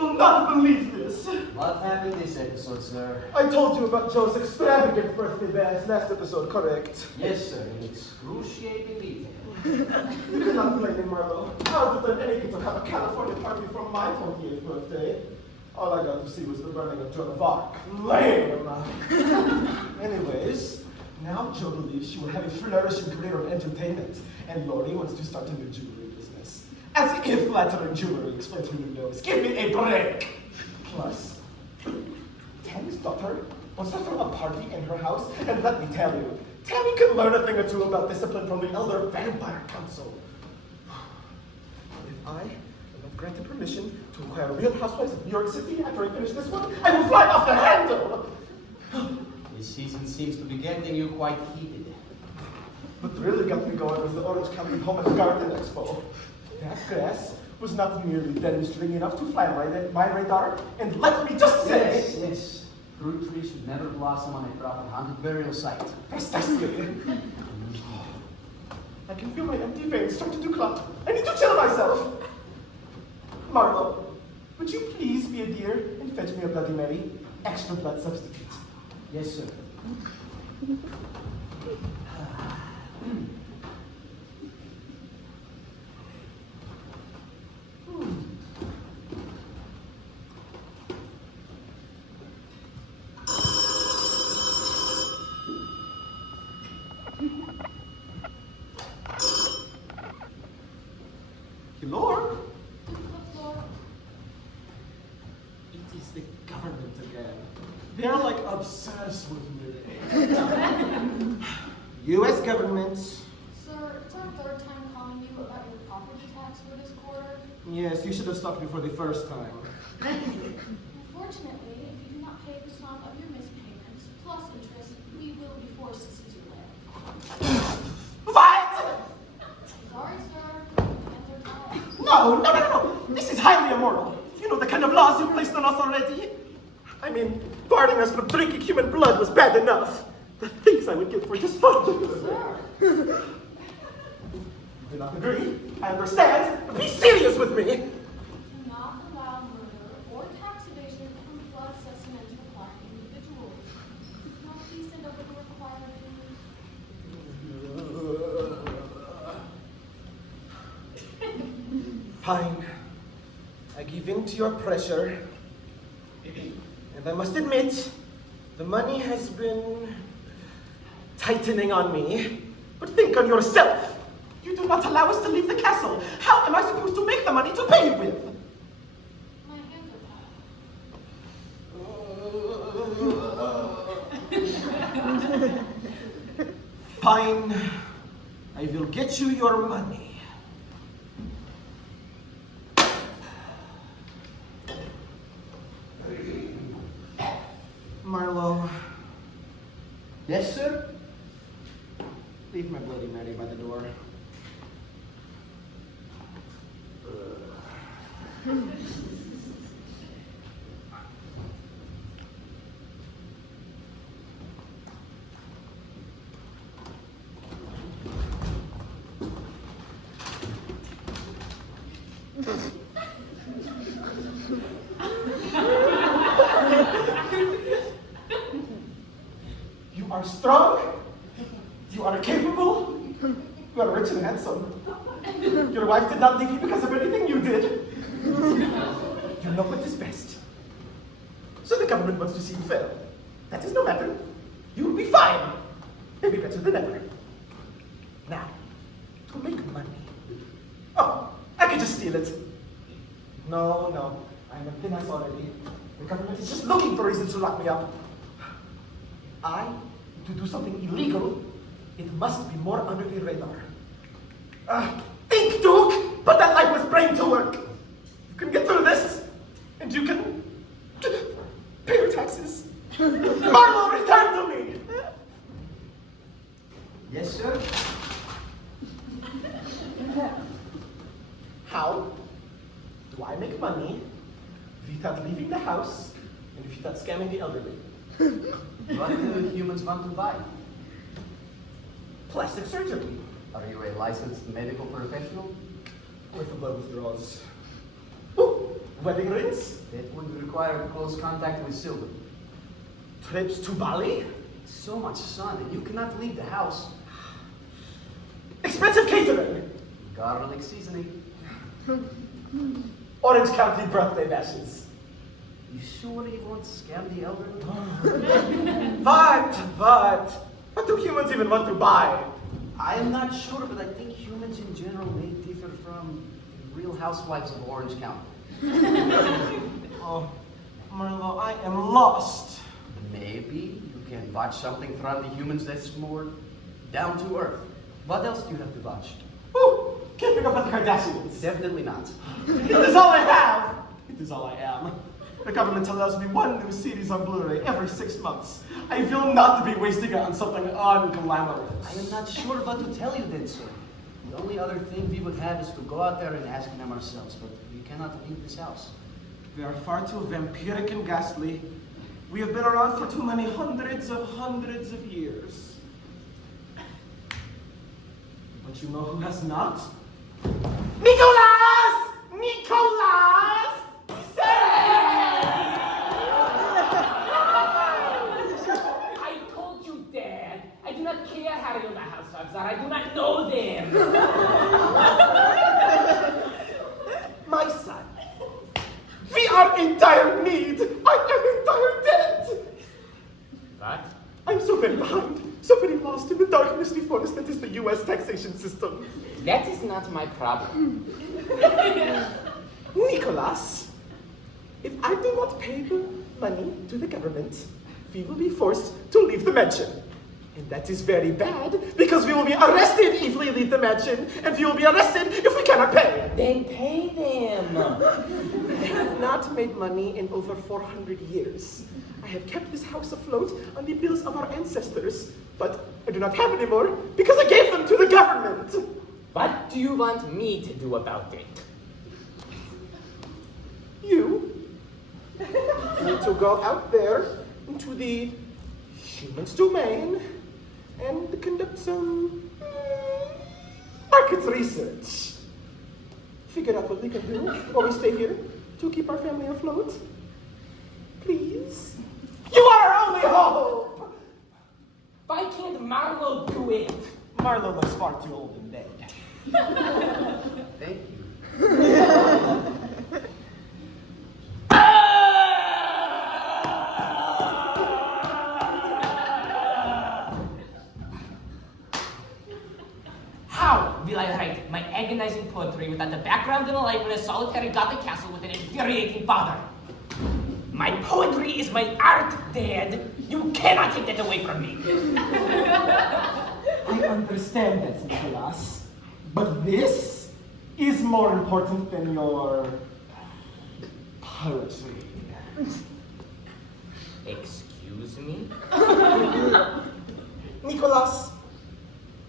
will not believe this. What happened this episode, sir? I told you about Joe's extravagant birthday bash last episode, correct? Yes, sir, in excruciating detail. You cannot blame me, Marlo. I would have done anything to have a California party for my 28th birthday. All I got to see was the burning of Joan of Arc. Lame! Anyways, now Joe believes she will have a flourishing career of entertainment, and Lori wants to start a new jewelry business. As if flattering jewelry explains her new nose. Give me a break! Plus, Tammy's daughter wants to throw a party in her house, and let me tell you, Tammy can learn a thing or two about discipline from the Elder Vampire Council. If I am not granted permission to acquire Real Housewives of New York City after I finish this one, I will fly off the handle! This season seems to be getting you quite heated. What really got me going was the Orange County Home and Garden Expo. That grass was not nearly demonstrating enough to fly my radar, and let me just say... Yes. Fruit trees should never blossom on a proper haunted burial site. Precisely. I can feel my empty veins starting to clot. I need to chill myself. Marlo, would you please be a dear and fetch me a Bloody Mary? Extra blood substitute. Yes, sir. Lord? It is the government again. They're like obsessed with me. U.S. government. Sir, it's our third time calling you about your property tax for this quarter. Yes, you should have stopped before the first time. Unfortunately, if you do not pay the sum of your missed payments, plus interest, we will be forced to seize your land. What? Sorry, sir. No. This is highly immoral. You know the kind of laws you placed on us already. I mean, barring us from drinking human blood was bad enough. The things I would give for just fun. You do not agree? I understand. But be serious with me. Do not allow murder or tax evasion from flood assessments requiring individuals. Now please send over the required Fine. I give in to your pressure. And I must admit, the money has been tightening on me. But think on yourself. You do not allow us to leave the castle. How am I supposed to make the money to pay you with? My hands are tied. Fine. I will get you your money. Marlo. Yes, sir? Leave my Bloody Mary by the door. You are strong. You are capable. You are rich and handsome. Your wife did not leave you because of anything you did. You know what is best. So the government wants to see you fail. That is no matter. You will be fine. Maybe better than ever. Now, to make money. Oh, I could just steal it. No. I'm a thin ice already. The government is just looking for reasons to lock me up. To do something illegal, it must be more under the radar. Think, Duke! Put that lifeless brain to work! You can get through this, and you can pay your taxes. Marlo, return to me! Yes, sir? How do I make money without leaving the house and without scamming the elderly? What do humans want to buy? Plastic surgery. Are you a licensed medical professional? With the blood withdrawals. Ooh, Wedding rings? That would require close contact with silver. Trips to Bali? So much sun, and you cannot leave the house. Expensive catering? Garlic seasoning. Orange County birthday bashes? You sure you won't scam the elderly? What do humans even want to buy? I am not sure, but I think humans in general may differ from Real Housewives of Orange County. Oh, Marlo, I am lost. Maybe you can watch something from the humans that's more down to earth. What else do you have to watch? Ooh, keeping up with the Kardashians. Definitely not. It is all I have. It is all I am. The government allows me one new series on Blu-ray every 6 months. I feel not to be wasting it on something unglamorous. I am not sure what to tell you then, sir. The only other thing we would have is to go out there and ask them ourselves, but we cannot leave this house. We are far too vampiric and ghastly. We have been around for too many hundreds of years. But you know who has not? Nicholas! Nicholas! I told you, Dad. I do not care how real the housewives are. I do not know them. My son, we are in dire need. I am in dire debt. What? I'm so very behind, so very lost in the dark mystery forest that is the U.S. taxation system. That is not my problem. Nicholas, if I do not pay the money to the government, we will be forced to leave the mansion. And that is very bad, because we will be arrested if we leave the mansion, and we will be arrested if we cannot pay. Then pay them. I have not made money in over 400 years. I have kept this house afloat on the bills of our ancestors, but I do not have any more because I gave them to the government. What do you want me to do about it? You need to go out there into the human's domain and conduct some market research. Figure out what we can do while we stay here to keep our family afloat. Please. You are our only hope! Why can't Marlo do it? Marlo looks far too old and dead. Thank you. How will I write my agonizing poetry without the background in a life in a solitary gothic castle with an infuriating father? My poetry is my art, Dad. You cannot take that away from me. I understand that, Nicholas. But this is more important than your poetry. Excuse me? Nicholas,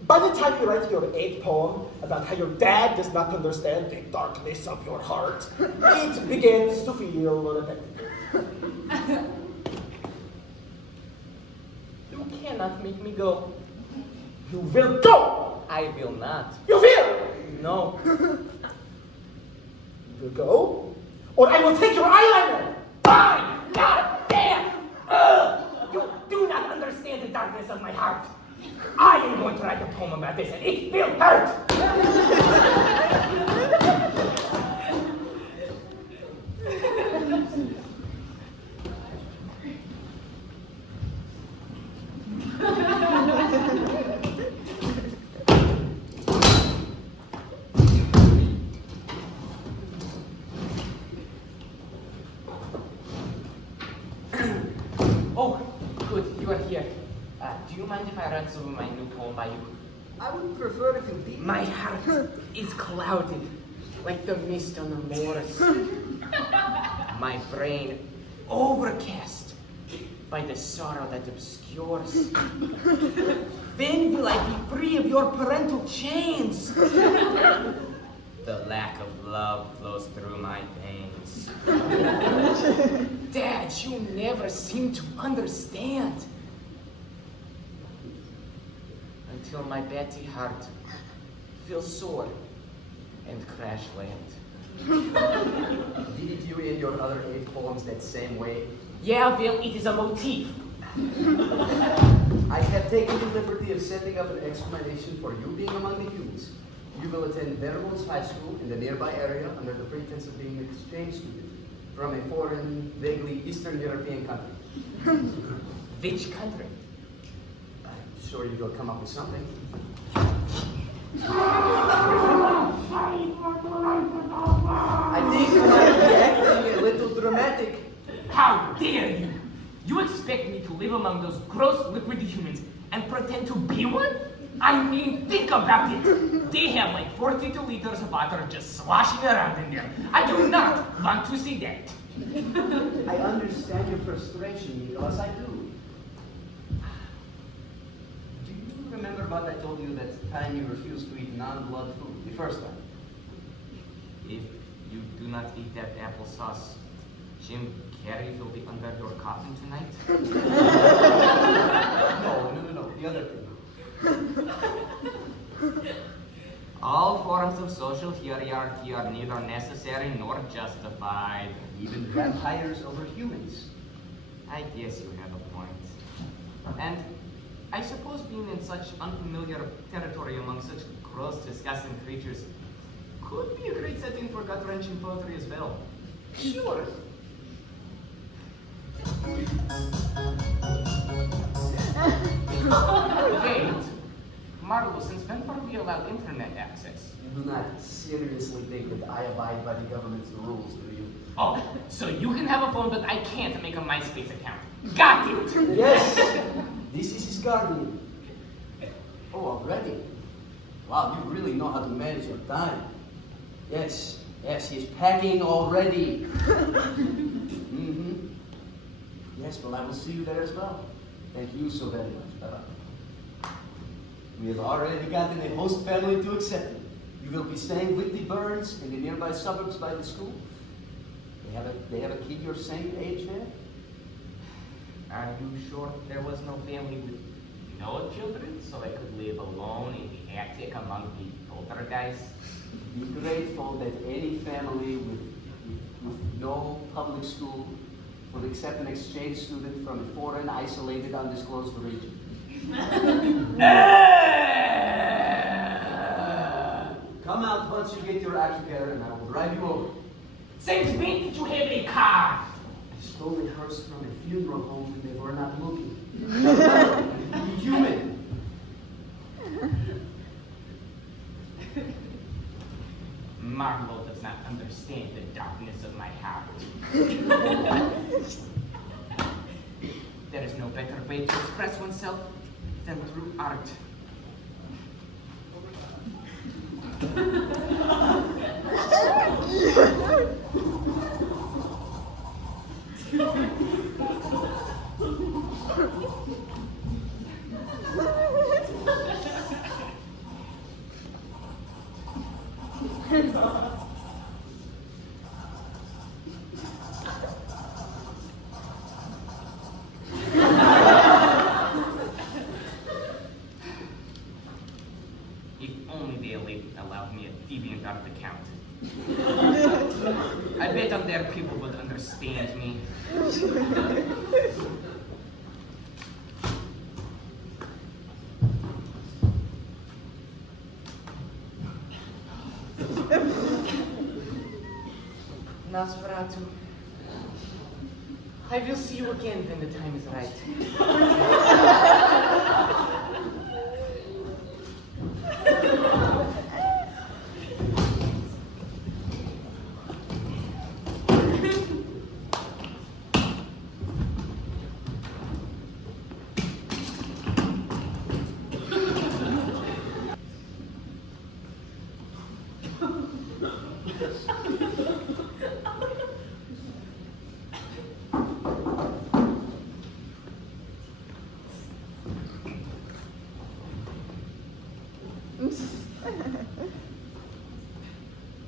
by the time you write your 8th poem about how your dad does not understand the darkness of your heart, it begins to feel repetitive. You cannot make me go. You will go! I will not. You will! No. You will go, or I will take your eyeliner! Fine! God damn! You do not understand the darkness of my heart. I am going to write a poem about this, and it will hurt! Oh, good, you are here. Do you mind if I run through my new poem by you? I would prefer if indeed. My heart is clouded like the mist on the moors. My brain overcast by the sorrow that obscures. Then will I be free of your parental chains. The lack of love flows through my veins. Dad, you never seem to understand. Until my Betty heart feels sore and crash land. Did you in your other 8 poems that same way? Yeah, Bill, it is a motif. I have taken the liberty of setting up an explanation for you being among the humans. You will attend Vermont High School in the nearby area under the pretense of being an exchange student from a foreign, vaguely Eastern European country. Which country? I'm sure you will come up with something. I think you might be acting a little dramatic. How dare you! You expect me to live among those gross liquid humans and pretend to be one? I mean, think about it. They have like 42 liters of water just sloshing around in there. I do not want to see that. I understand your frustration, Nicholas, I do. Do you remember what I told you that time you refused to eat non-blood food, the first time? If you do not eat that applesauce, Jim Carrey will be under your coffin tonight? No, the other thing. All forms of social hierarchy are neither necessary nor justified. Even vampires over humans. I guess you have a point. And I suppose being in such unfamiliar territory among such gross, disgusting creatures could be a great setting for gut-wrenching poetry as well. Sure. Wait, Marlo, since when are we allowed internet access? You do not seriously think that I abide by the government's rules, do you? Oh, so you can have a phone, but I can't make a MySpace account. Got it! Yes! This is his guardian. Oh, already? Wow, you really know how to manage your time. Yes, he's packing already. Yes, well, I will see you there as well. Thank you so very much. Bye-bye. We have already gotten a host family to accept you. You will be staying with the Burns in the nearby suburbs by the school. They have a kid your same age there? Are you sure there was no family with no children, so I could live alone in the attic among the poltergeists? Be grateful that any family with no public school would accept an exchange student from a foreign, isolated, undisclosed region. Come out once you get your act together and I will drive you over. Since when did you have a car? I stole a hearse from a funeral home when they were not looking. Be human. Marlo does not understand the darkness of my heart. There is no better way to express oneself than through art. If only they allowed me a DeviantArt account. I bet on there people would understand me. Nosferatu, I will see you again when the time is right.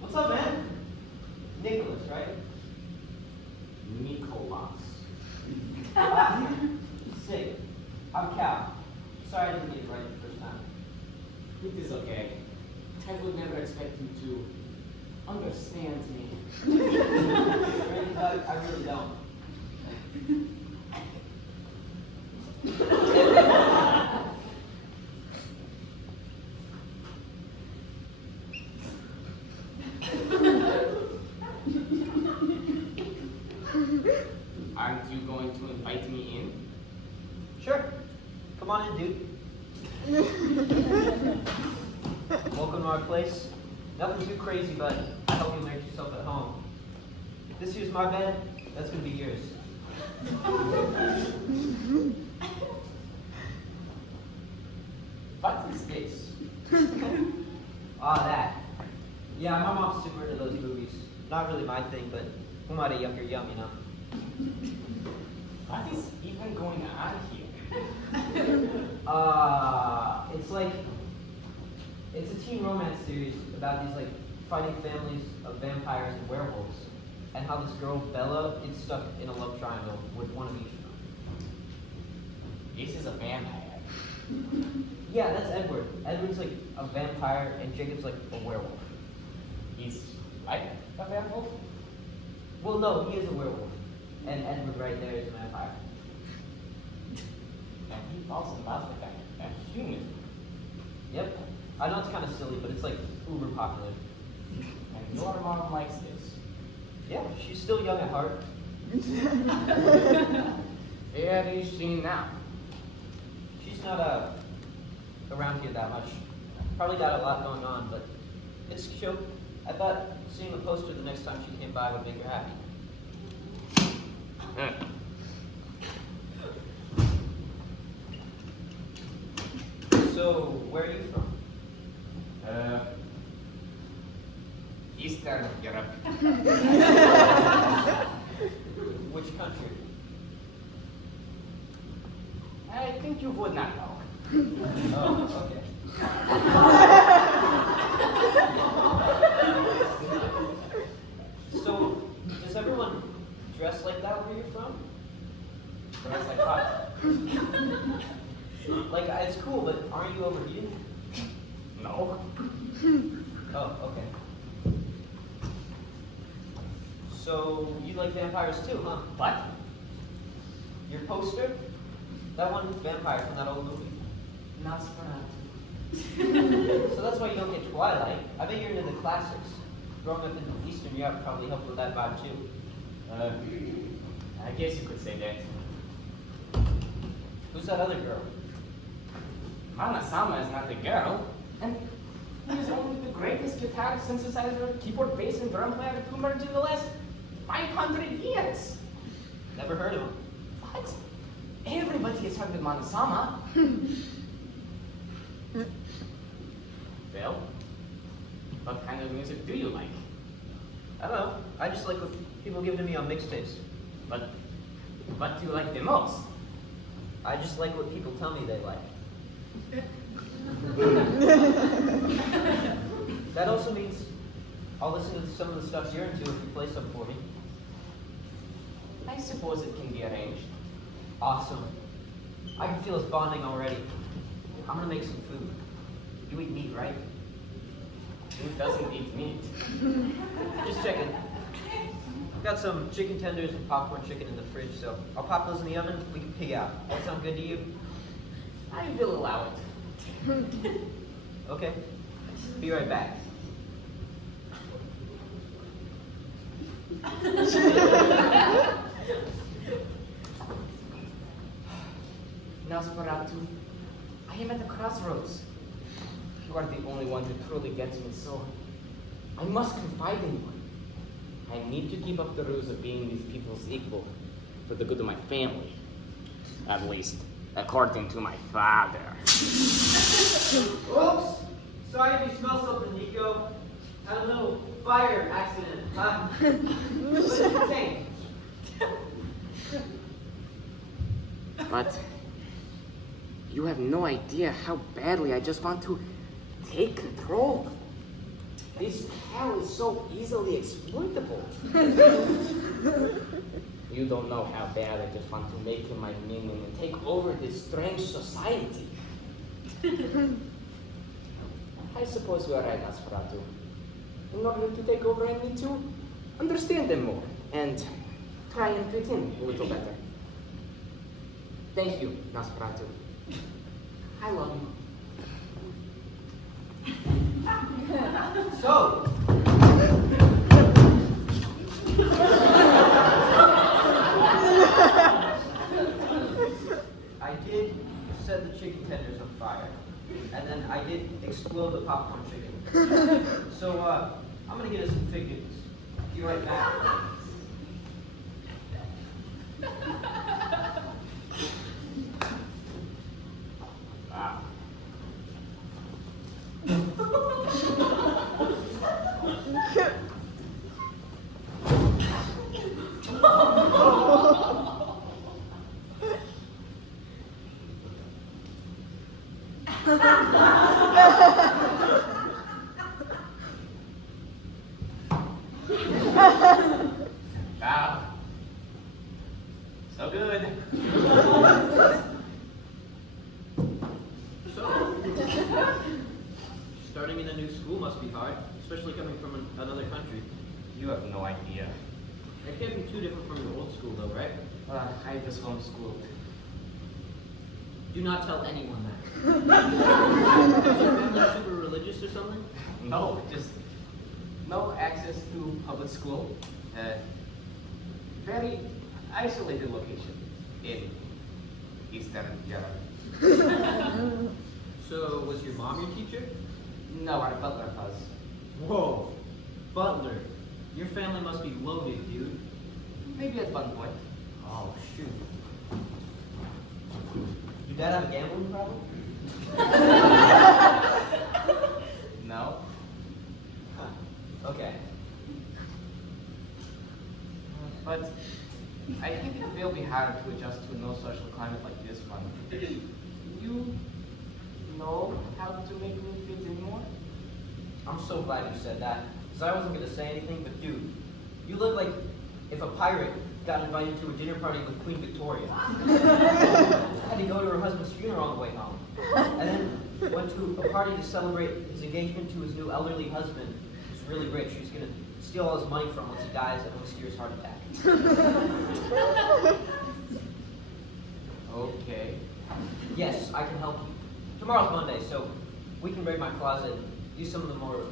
What's up, man? Nicholas, right? Nicholas. Sick. I'm Cal. Sorry I didn't get it right the first time. It is okay. I would never expect you to. understand me. I really don't. Aren't you going to invite me in? Sure. Come on in, dude. Welcome to our place. Nothing too crazy, but I hope you make yourself at home. This here's my bed. That's gonna be yours. What is this? That. Yeah, my mom's super into those movies. Not really my thing, but who might have younger yum, you know? What is even going on here? It's a teen romance series about these like fighting families of vampires and werewolves, and how this girl Bella gets stuck in a love triangle with one of each of them. This is a vampire. Yeah, that's Edward. Edward's like a vampire, and Jacob's like a werewolf. He's like a werewolf? Well, no, he is a werewolf, and Edward right there is a vampire. And he falls in love with a human. Yep. I know it's kind of silly, but it's like uber popular. And your mom likes this. Yeah, she's still young at heart. Where is she now? She's not around here that much. Probably got a lot going on, but it's chill. I thought seeing a poster the next time she came by would make her happy. So, where are you from? Eastern Europe. Which country? I think you would not know. Oh, okay. So, does everyone dress like that where you're from? Dress like what? Like, it's cool, but aren't you overheated? No. Oh, okay. So, you like vampires too, huh? What? Your poster? That one vampire from that old movie. Nosferatu. So that's why you don't get Twilight. I bet you're into the classics. Growing up in Eastern Europe probably helped with that vibe too. I guess you could say that. Who's that other girl? Mana-sama is not a girl, and he is only the greatest guitar synthesizer, keyboard, bass, and drum player to emerge in the last 500 years. Never heard of him. What? Everybody has heard of Mana-sama. Well, what kind of music do you like? I don't know. I just like what people give to me on mixtapes. But what do you like the most? I just like what people tell me they like. That also means I'll listen to some of the stuff you're into if you play some for me. I suppose it can be arranged. Awesome. I can feel us bonding already. I'm gonna make some food. You eat meat, right? Who doesn't eat meat? Just checking. Got some chicken tenders and popcorn chicken in the fridge, so I'll pop those in the oven. We can pig out. That sound good to you? I will allow it. Okay. Be right back. Nosferatu, I am at the crossroads. You are the only one who truly gets me, so I must confide in you. I need to keep up the ruse of being these people's equal for the good of my family. At least, according to my father. Oops! Sorry if you smell something, Nico. Had a little fire accident. What's the thing? But you have no idea how badly I just want to take control. This hell is so easily exploitable. You don't know how bad I just want to make him my minion and take over this strange society. I suppose you are right, Nosferatu. in order to take over, I need to understand them more and try and fit in a little better. Thank you, Nosferatu. I love you. So, I did set the chicken tenders on fire, and then I did explode the popcorn chicken. So, I'm gonna get us some fig Newtons. Be right back. Wow. So good. So, starting in a new school must be hard, especially coming from another country. You have no idea. It can't be too different from your old school, though, right? I was homeschooled. Do not tell anyone that. Is your family super religious or something? No, just no access to public school. Very isolated location in Eastern Europe. So, was your mom your teacher? No, our butler was. Whoa, butler. Your family must be loaded, dude. Maybe at one point. Oh, shoot. Your dad have a gambling problem? No. Okay. But I think it will be hard to adjust to a no social climate like this one. You know how to make me fit in more? I'm so glad you said that, because I wasn't going to say anything, but dude, you look like if a pirate got invited to a dinner party with Queen Victoria. Had to go to her husband's funeral on the way home. And then went to a party to celebrate his engagement to his new elderly husband, who's really rich. He's going to steal all his money from once he dies of a mysterious heart attack. Okay. Yes, I can help you. Tomorrow's Monday, so we can raid my closet and use some of the more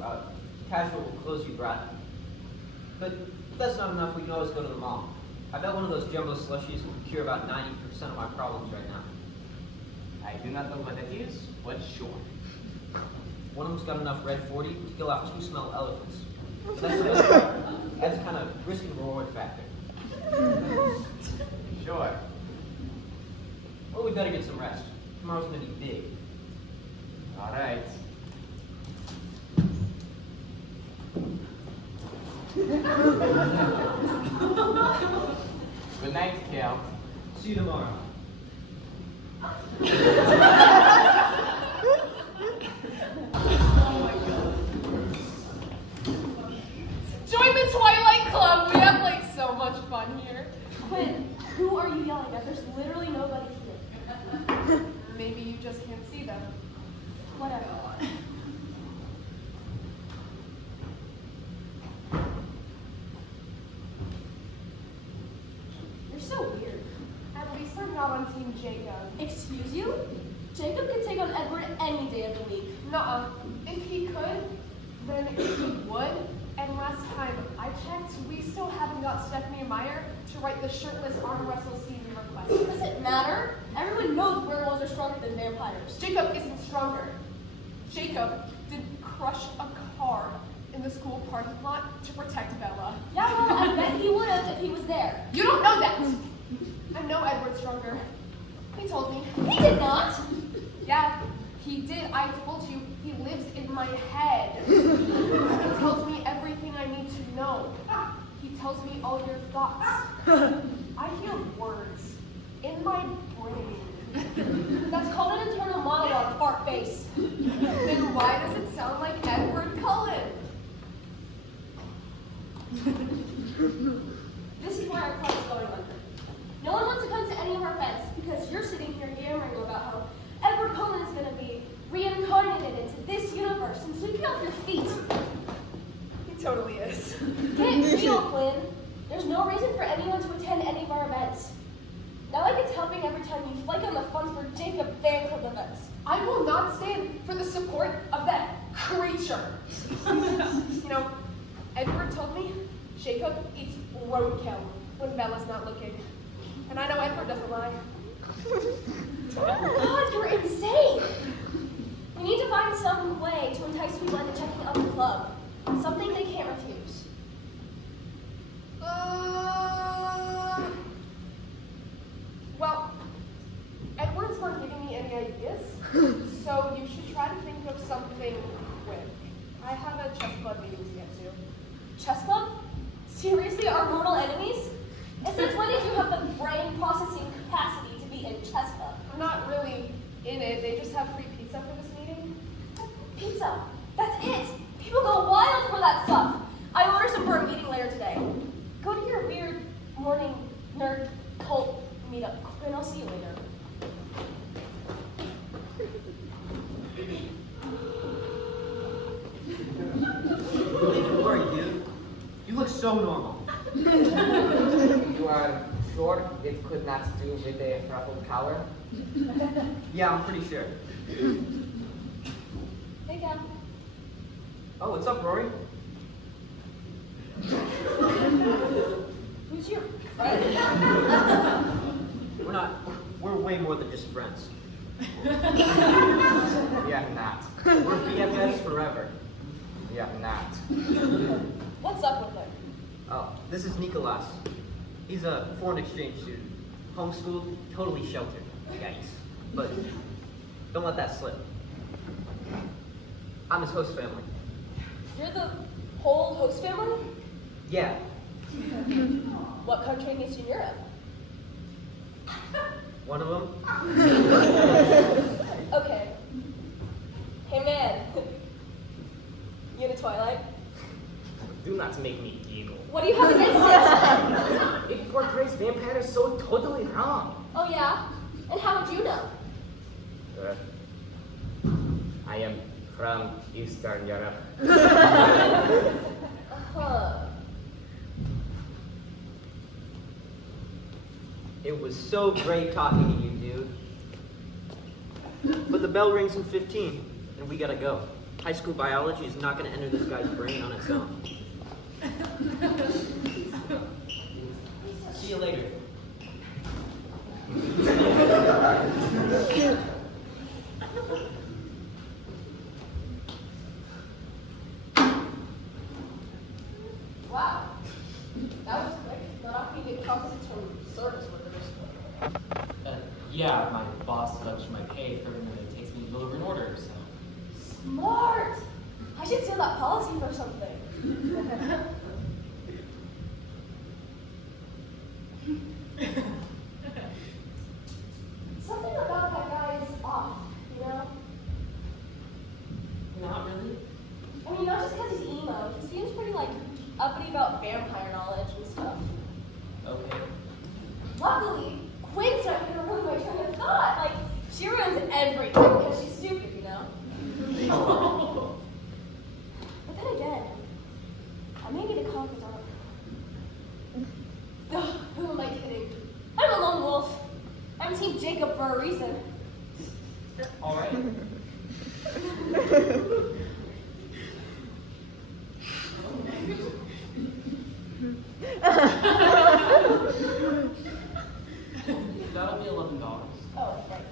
casual clothes you brought. But if that's not enough, we can always go to the mall. I bet one of those jumbo slushies will cure about 90% of my problems right now. I do not know what that is, but sure. One of them's got enough red 40 to kill off 2 small elephants. But that's the best part. That's kind of risk and reward factor. Sure. Well, we better get some rest. Tomorrow's gonna be big. All right. Good night, Cal. See you tomorrow. Join the Twilight Club. We have like so much fun here. Quinn, who are you yelling at? There's literally nobody here. Maybe you just can't see them. Whatever. You're so weird. At least I'm not on Team Jacob. Excuse you? Jacob could take on Edward any day of the week. Nuh-uh. If he could, then he would. And last time I checked, we still haven't got Stephanie Meyer to write the shirtless arm wrestle scene we requested. Does it matter? Everyone knows werewolves are stronger than vampires. Jacob isn't stronger. Jacob did crush a car in the school parking lot to protect Bella. Yeah, well, I bet he would have if he was there. You don't know that! I know Edward's stronger. He told me. He did not. Yeah, he did. I told you, he lives in my head. He tells me everything I need to know. He tells me all your thoughts. I hear words in my brain. That's called an internal monologue, fart face. Then why does it sound like Edward Cullen? This is why our club is going under. No one wants to come to any of our events because you're sitting here yammering about how Edward Cullen is going to be reincarnated into this universe and sweep you off your feet. He Totally is. Get real, Quinn. There's no reason for anyone to attend any of our events. Not like it's helping every time you flake on the funds for Jacob fan club events. I will not stand for the support of that creature. You know, Edward told me Jacob eats roadkill when Bella's not looking. And I know Edward doesn't lie. Oh God, you're insane! We need to find some way to entice people into checking out the club. Something they can't refuse. Well, Edward's not giving me any ideas, so you should try to think of something quick. I have a chess club meeting to get to. Chess club? Seriously, our mortal enemies? And since when did you have the brain processing capacity to be in chess club? I'm not really in it. They just have free pizza for this meeting. Pizza. That's it. People go wild for that stuff. I order some for a meeting later today. Go to your weird morning nerd cult meetup, and I'll see you later. Don't even worry, dude. You look so normal. You are sure it could not do with a ruffled collar? Yeah, I'm pretty sure. Hey, Cam. Oh, what's up, Rory? Who's your friend? We're way more than just friends. Yeah, not. We're BFFs forever. Yeah, not. What's up with her? Oh, this is Nicolas. He's a foreign exchange student. Homeschooled, totally sheltered. Yikes. But don't let that slip. I'm his host family. You're the whole host family? Yeah. What country in Eastern Europe? One of them? Okay. Hey man. You into Twilight? Do not make me giggle. What do you have against it? It portrays vampires so totally wrong. Oh yeah? And how would you know? I am from Eastern Europe. Huh. It was so great talking to you, dude. But the bell rings in 15, and we gotta go. High school biology is not gonna enter this guy's brain on its own. See you later. Wow. That was quick. Not often you get compliments from service workers. Yeah, my boss deducts my pay for every minute it takes me to deliver an order, so. Smart! I should steal that policy for something. Something about that guy is off, you know? Not really. I mean, not just because he's emo. He seems pretty, like, uppity about vampire knowledge and stuff. Okay. Luckily, Quinn's not gonna ruin my train of thought. Like, she ruins everything because she's stupid, you know? But then again, I may need a confidant. Ugh, who am I kidding? I'm a lone wolf. I'm Team Jacob for a reason. All right. That'll be $11. Oh, right.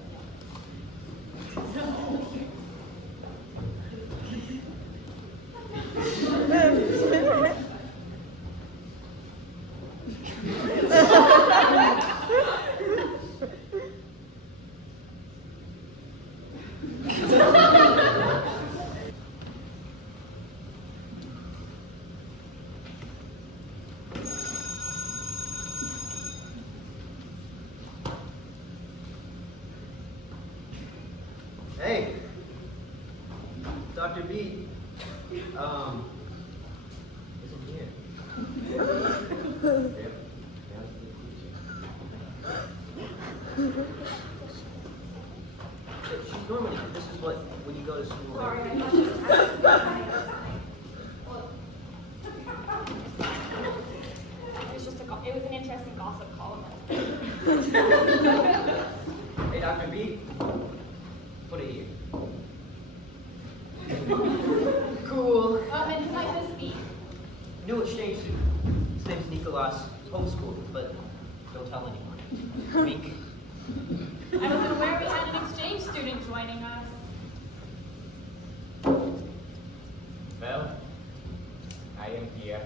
Hey, Dr. B, isn't here. Yep. She's normally, this is what, when you go to school. Sorry, I thought she was it was an interesting gossip column. Hey, Dr. B, put it here. Cool. And who might this be? New exchange student. His name's Nicholas. Homeschooled, but don't tell anyone. Wink. I wasn't aware we had an exchange student joining us. Well, I am here.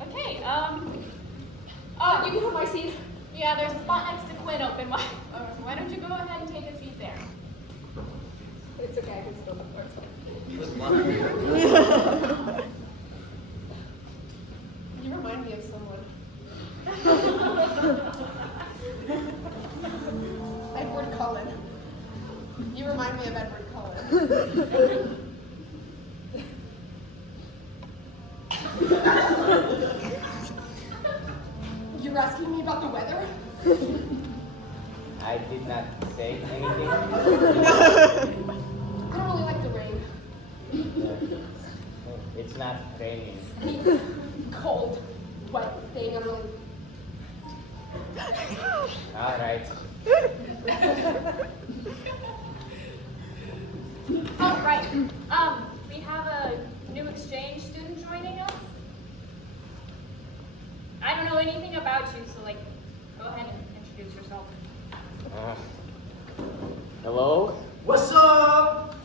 Okay, You can have my seat. yeah, there's a spot next to Quinn open. Why don't you go ahead and take a seat there? It's okay, I can still look for it. With luck. You remind me of someone. Edward Cullen. You remind me of Edward Cullen. You're asking me about the weather? I did not say anything. I don't really like the rain. It's not raining. I mean, cold, wet thing. I'm really. All right. Oh, right. We have a new exchange student joining us. I don't know anything about you, so like, go ahead and introduce yourself. Hello. What's up?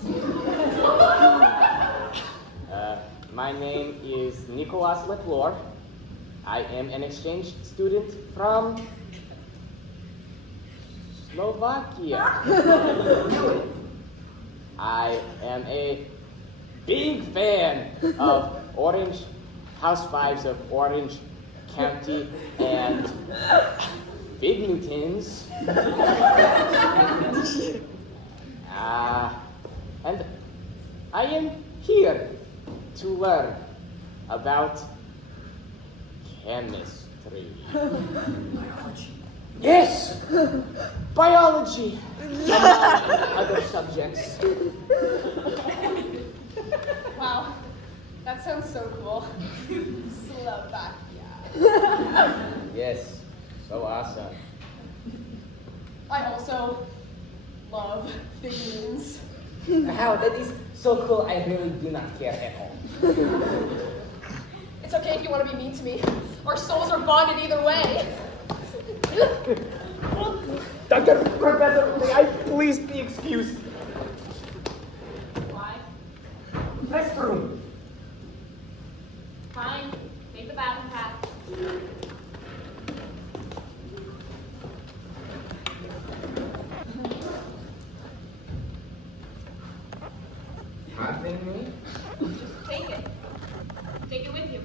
My name is Nicholas Lefleur. I am an exchange student from Slovakia. I am a big fan of Orange Housewives of Orange County and Big Newtons. And I am here to learn about chemistry. Yes! Biology! Among other subjects. Wow, that sounds so cool. Slovakia. Yes, so awesome. I also love figurines. Wow, that is so cool. I really do not care at all. It's okay if you want to be mean to me. Our souls are bonded either way. Dr. Professor, may I please be excused? Why? Restroom. Fine. Take the bathroom pass. Nothing me? Just take it. Take it with you.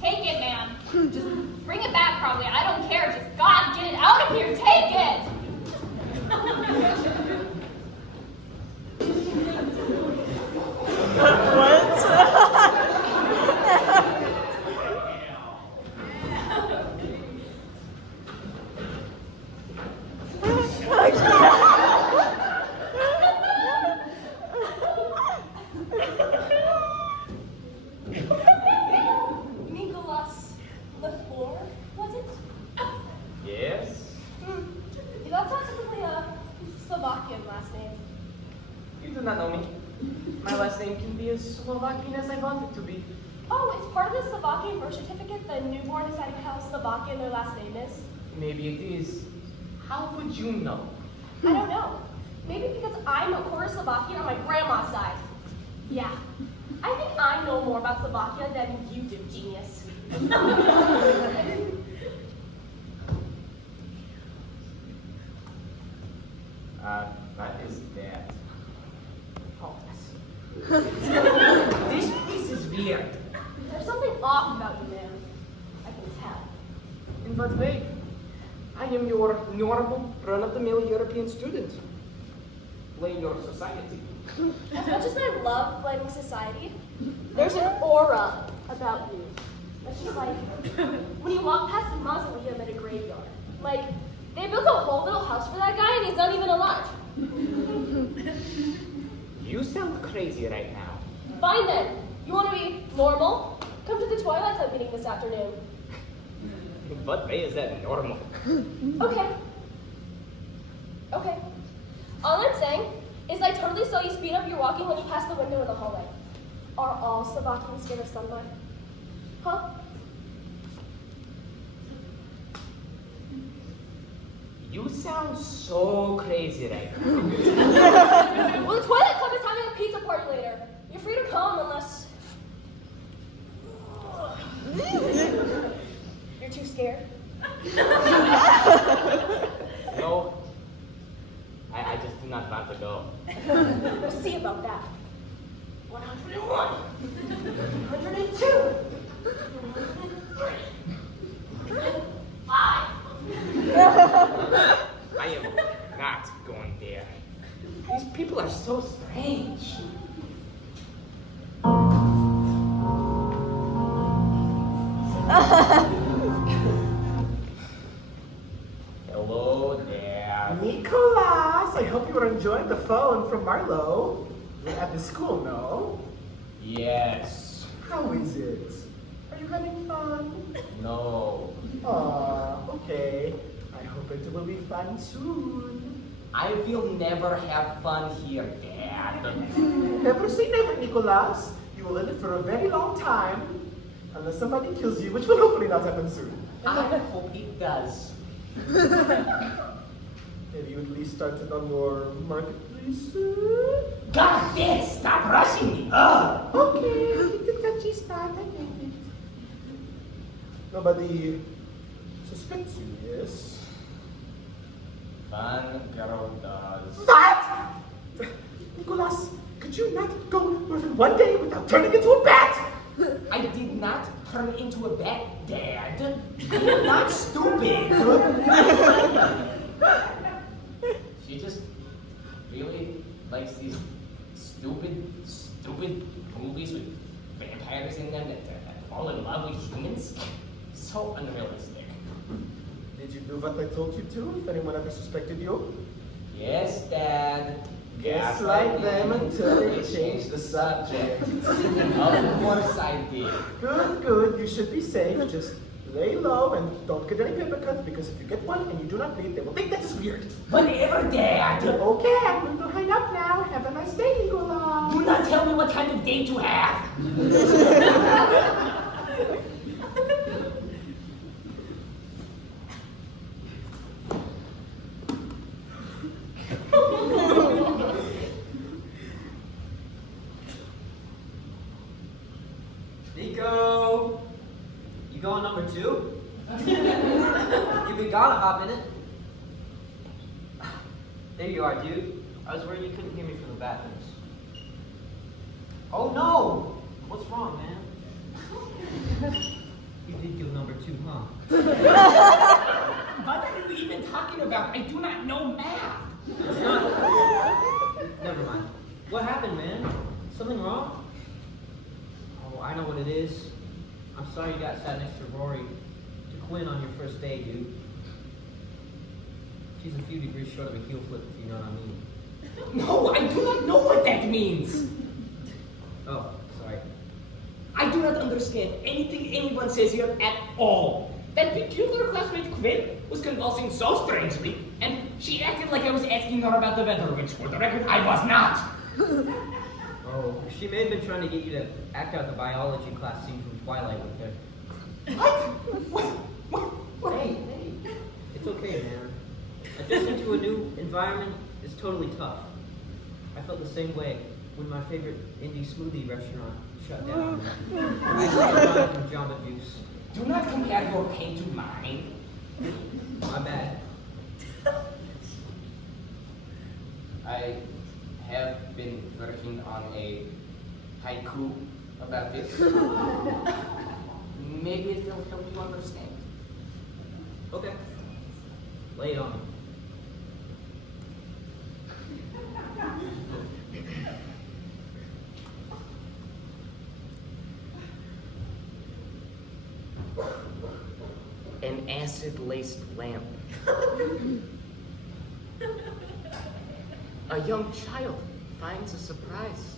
Take it, man. Just bring it back, probably. I don't care. Just, God, get it out of here. Take it! Nicholas Lefleur, was it? Yes. That's not typically a Slovakian last name. You do not know me. My last name can be as Slovakian as I want it to be. Oh, it's part of the Slovakian birth certificate. The newborn deciding how Slovakian their last name is. Maybe it is. How would you know? I don't know. Maybe because I'm a quarter Slovakian on my grandma's side. Yeah. I think I know more about Slovakia than you do, genius. What is that? Oh, yes. This place is weird. There's something off about you, man. I can tell. In what way? I am your normal, run-of-the-mill European student. Blame your society. As much as I love blaming society, there's an aura about you. It's just like when you walk past a mausoleum at a graveyard. Like, they built a whole little house for that guy and he's not even alive. You sound crazy right now. Fine then. You want to be normal? Come to the Twilight Club meeting this afternoon. What way is that normal? Okay. Okay. All I'm saying is I totally saw you speed up your walking when you passed the window in the hallway. Are all Slovakians scared of sunlight? Huh? You sound so crazy right now. Well, the Twilight Club is having a pizza party later. You're free to come unless... You're too scared? No, I just do not want to go. We'll see about that. 101, 102, 105. I am not going there. These people are so strange. Hello there. Nicholas, I hope you are enjoying the phone from Marlo. You're at the school, no? Yes. How is it? Are you having fun? No. Aw, okay. I hope it will be fun soon. I will never have fun here, Dad. Never say never, Nicholas. You will live for a very long time. Unless somebody kills you, which will hopefully not happen soon. I hope it does. Maybe you at least started on your marketplace. God, Dad, stop rushing me. Ugh. Okay, it's a touchy spot, I get it. Nobody suspects you, yes? Fun girl does. What? Nicholas, could you not go more than one day without turning into a bat? I did not turn into a bat, Dad. I'm not stupid. She just really likes these stupid movies with vampires in them that fall in love with humans. So unrealistic. Did you do what I told you to, if anyone ever suspected you? Yes, Dad. Gaslight them until they change the subject. Of course I did. Good, good. You should be safe. Just lay low and don't get any paper cuts, because if you get one and you do not bleed, they will think that is weird. Whatever, Dad. Okay, I'm going to hang up now. Have a nice day, Nicola. Do not tell me what kind of date you have. Nico! You going number 2? You've been gone a hot minute. There you are, dude. I was worried you couldn't hear me from the bathrooms. Oh no! What's wrong, man? You did go number 2, huh? What are you even talking about? I do not know math. It's not. Never mind. What happened, man? Something wrong? Oh, I know what it is. I'm sorry you got sat next to Rory, to Quinn on your first day, dude. She's a few degrees short of a heel flip, if you know what I mean. No, I do not know what that means. Oh, sorry. I do not understand anything anyone says here at all. That particular classmate Quinn was convulsing so strangely, and she acted like I was asking her about the weather, which, for the record, I was not. Oh, she may have been trying to get you to act out the biology class scene from Twilight with her. What? Hey, it's okay, man. Adjusting to a new environment is totally tough. I felt the same way when my favorite indie smoothie restaurant shut down. I died from job abuse. Do not compare your pain to mine. My bad. I have been working on a haiku about this. Maybe it will help you understand. Okay. Lay it on me. An acid-laced lamp. A young child finds a surprise.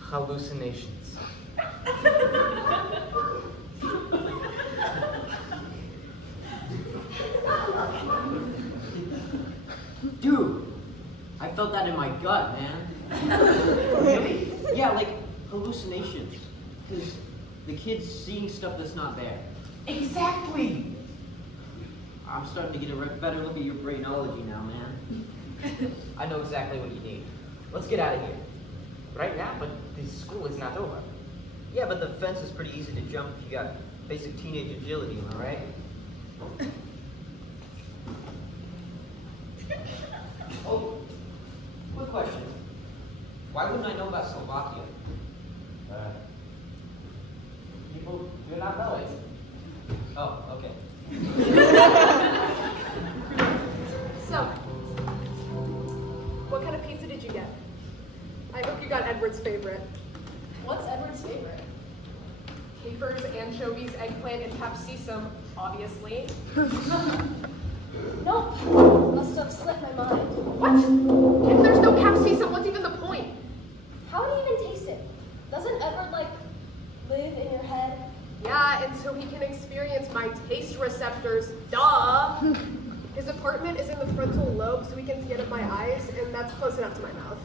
Hallucinations. Dude, I felt that in my gut, man. Really? Yeah, like hallucinations. Because the kid's seeing stuff that's not there. Exactly. I'm starting to get a better look at your brainology now, man. I know exactly what you need. Let's get out of here. Right now, but the school is not over. Yeah, but the fence is pretty easy to jump if you got basic teenage agility, am I right? Oh, quick question. Why wouldn't I know about Slovakia? People do not know it. Oh, okay. So, what kind of pizza did you get? I hope you got Edward's favorite. What's Edward's favorite? Capers, anchovies, eggplant, and capsicum, obviously. Nope. Must have slipped my mind. What? If there's no capsicum, what's even the point? How do you even taste it? Doesn't Edward, like, live in your head? Yeah, and so he can experience my taste receptors. Duh! His apartment is in the frontal lobe, so he can see it at my eyes, and that's close enough to my mouth.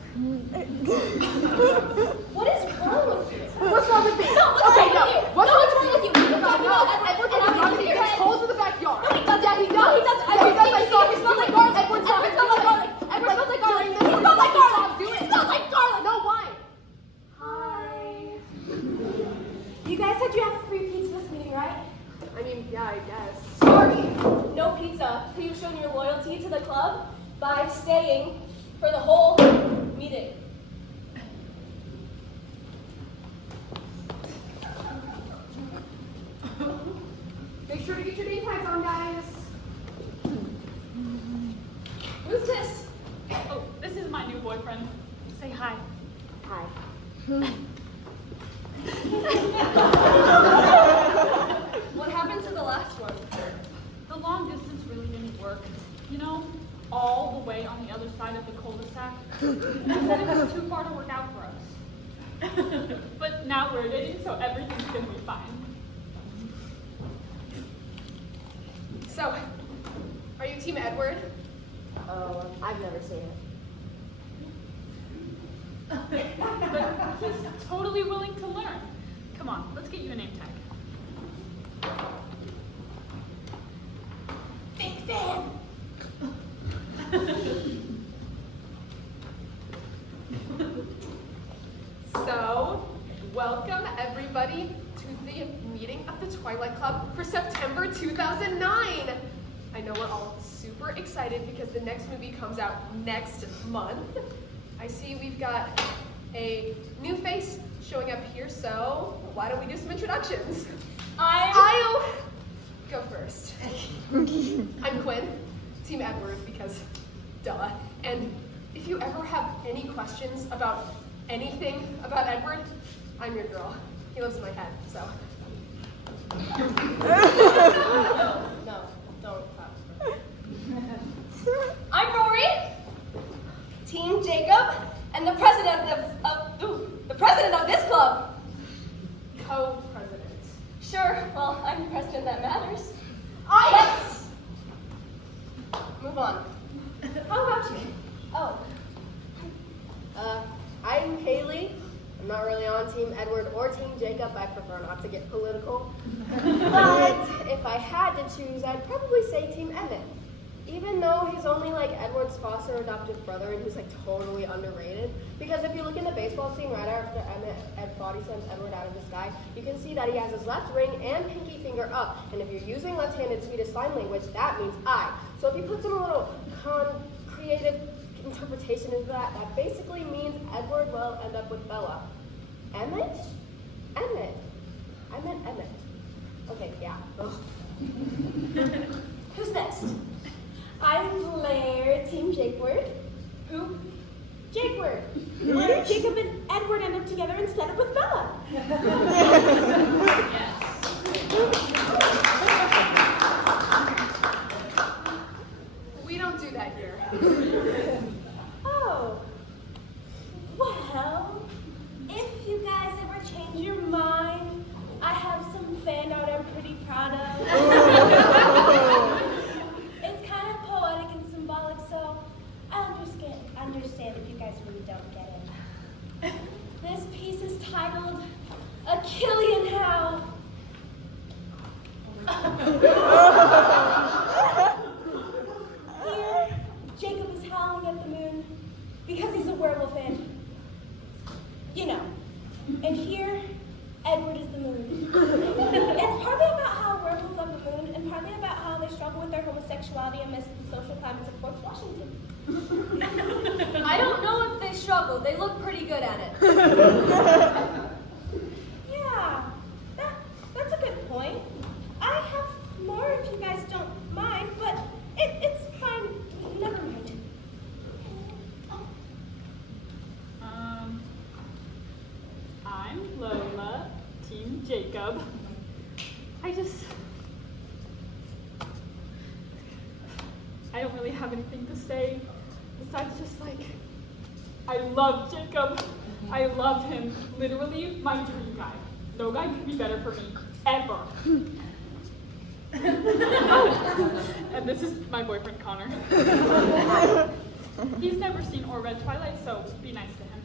What is wrong with you? What's wrong with me? No, what's Okay, wrong no. with you? What's No, wrong what's wrong with you? You're talking about Edward, Edward's and I'm talking. in He your gets head. holes in the backyard. No, he doesn't. Yeah, he does. No, he doesn't. Yeah, he does. I saw him. He smells like garlic. Edward Edward smells like garlic. Edward smells like garlic. He smells like garlic. Do it. He smells like garlic. No, why? Hi. You guys said you have free pizza this meeting, right? I mean, yeah, I guess. Sorry, no pizza. So you've shown your loyalty to the club by staying for the whole meeting. Make sure to get your name tags on, guys. Who's this? Oh, this is my new boyfriend. Say hi. Hi. What happened to the last one? The long distance really didn't work. You know, all the way on the other side of the cul-de-sac. He said it was too far to work out for us. But now we're dating, so everything's gonna be fine. So, are you Team Edward? Oh, I've never seen it. But he's totally willing to learn. Come on, let's get you a name tag. Big fan. So, welcome everybody to the meeting of the Twilight Club for September 2009. I know we're all super excited because the next movie comes out next month. I see we've got a new face showing up here, so why don't we do some introductions? I'll go first. I'm Quinn, Team Edward, because duh. And if you ever have any questions about anything about Edward, I'm your girl. He lives in my head, so. No, don't. I'm Rory, Team Jacob, and the president of this club. Co-president. Sure, well, I'm the president that matters. Let's move on. How about you? Oh. I'm Haley. I'm not really on Team Edward or Team Jacob. I prefer not to get political. But if I had to choose, I'd probably say Team Emmett. Even though he's only like Edward's foster adoptive brother and he's like totally underrated. Because if you look in the baseball scene right after Ed body slams Edward out of the sky, you can see that he has his left ring and pinky finger up. And if you're using left-handed Swedish Sign Language, that means I. So if you put some little creative interpretation into that, that basically means Edward will end up with Bella. Emmett? Emmett. I meant Emmett. Okay, yeah. Ugh. Who's next? I'm Blair, Team Jakeward. Who? Jakeward. Where Jacob and Edward end up together instead of with Bella. Oh. Well, if you guys ever change your mind, I have some fan art I'm pretty proud of. It's kind of poetic and symbolic, so I understand if you guys really don't get it. This piece is titled "A Killian Howl." Here, Jacob is howling at the moon because he's a werewolf and, you know. And here, Edward is the moon. It's partly about how werewolves love the moon and partly about how they struggle with their homosexuality amidst the social climates of Fort Washington. I don't know if they struggle. They look pretty good at it. Yeah, that's a good point. I have more if you guys don't mind, but it's fine. Never mind. I'm Lola, Team Jacob. I don't really have anything to say besides just like, I love Jacob. I love him. Literally my dream guy. No guy could be better for me, ever. And this is my boyfriend, Connor. He's never seen or read Twilight, so be nice to him.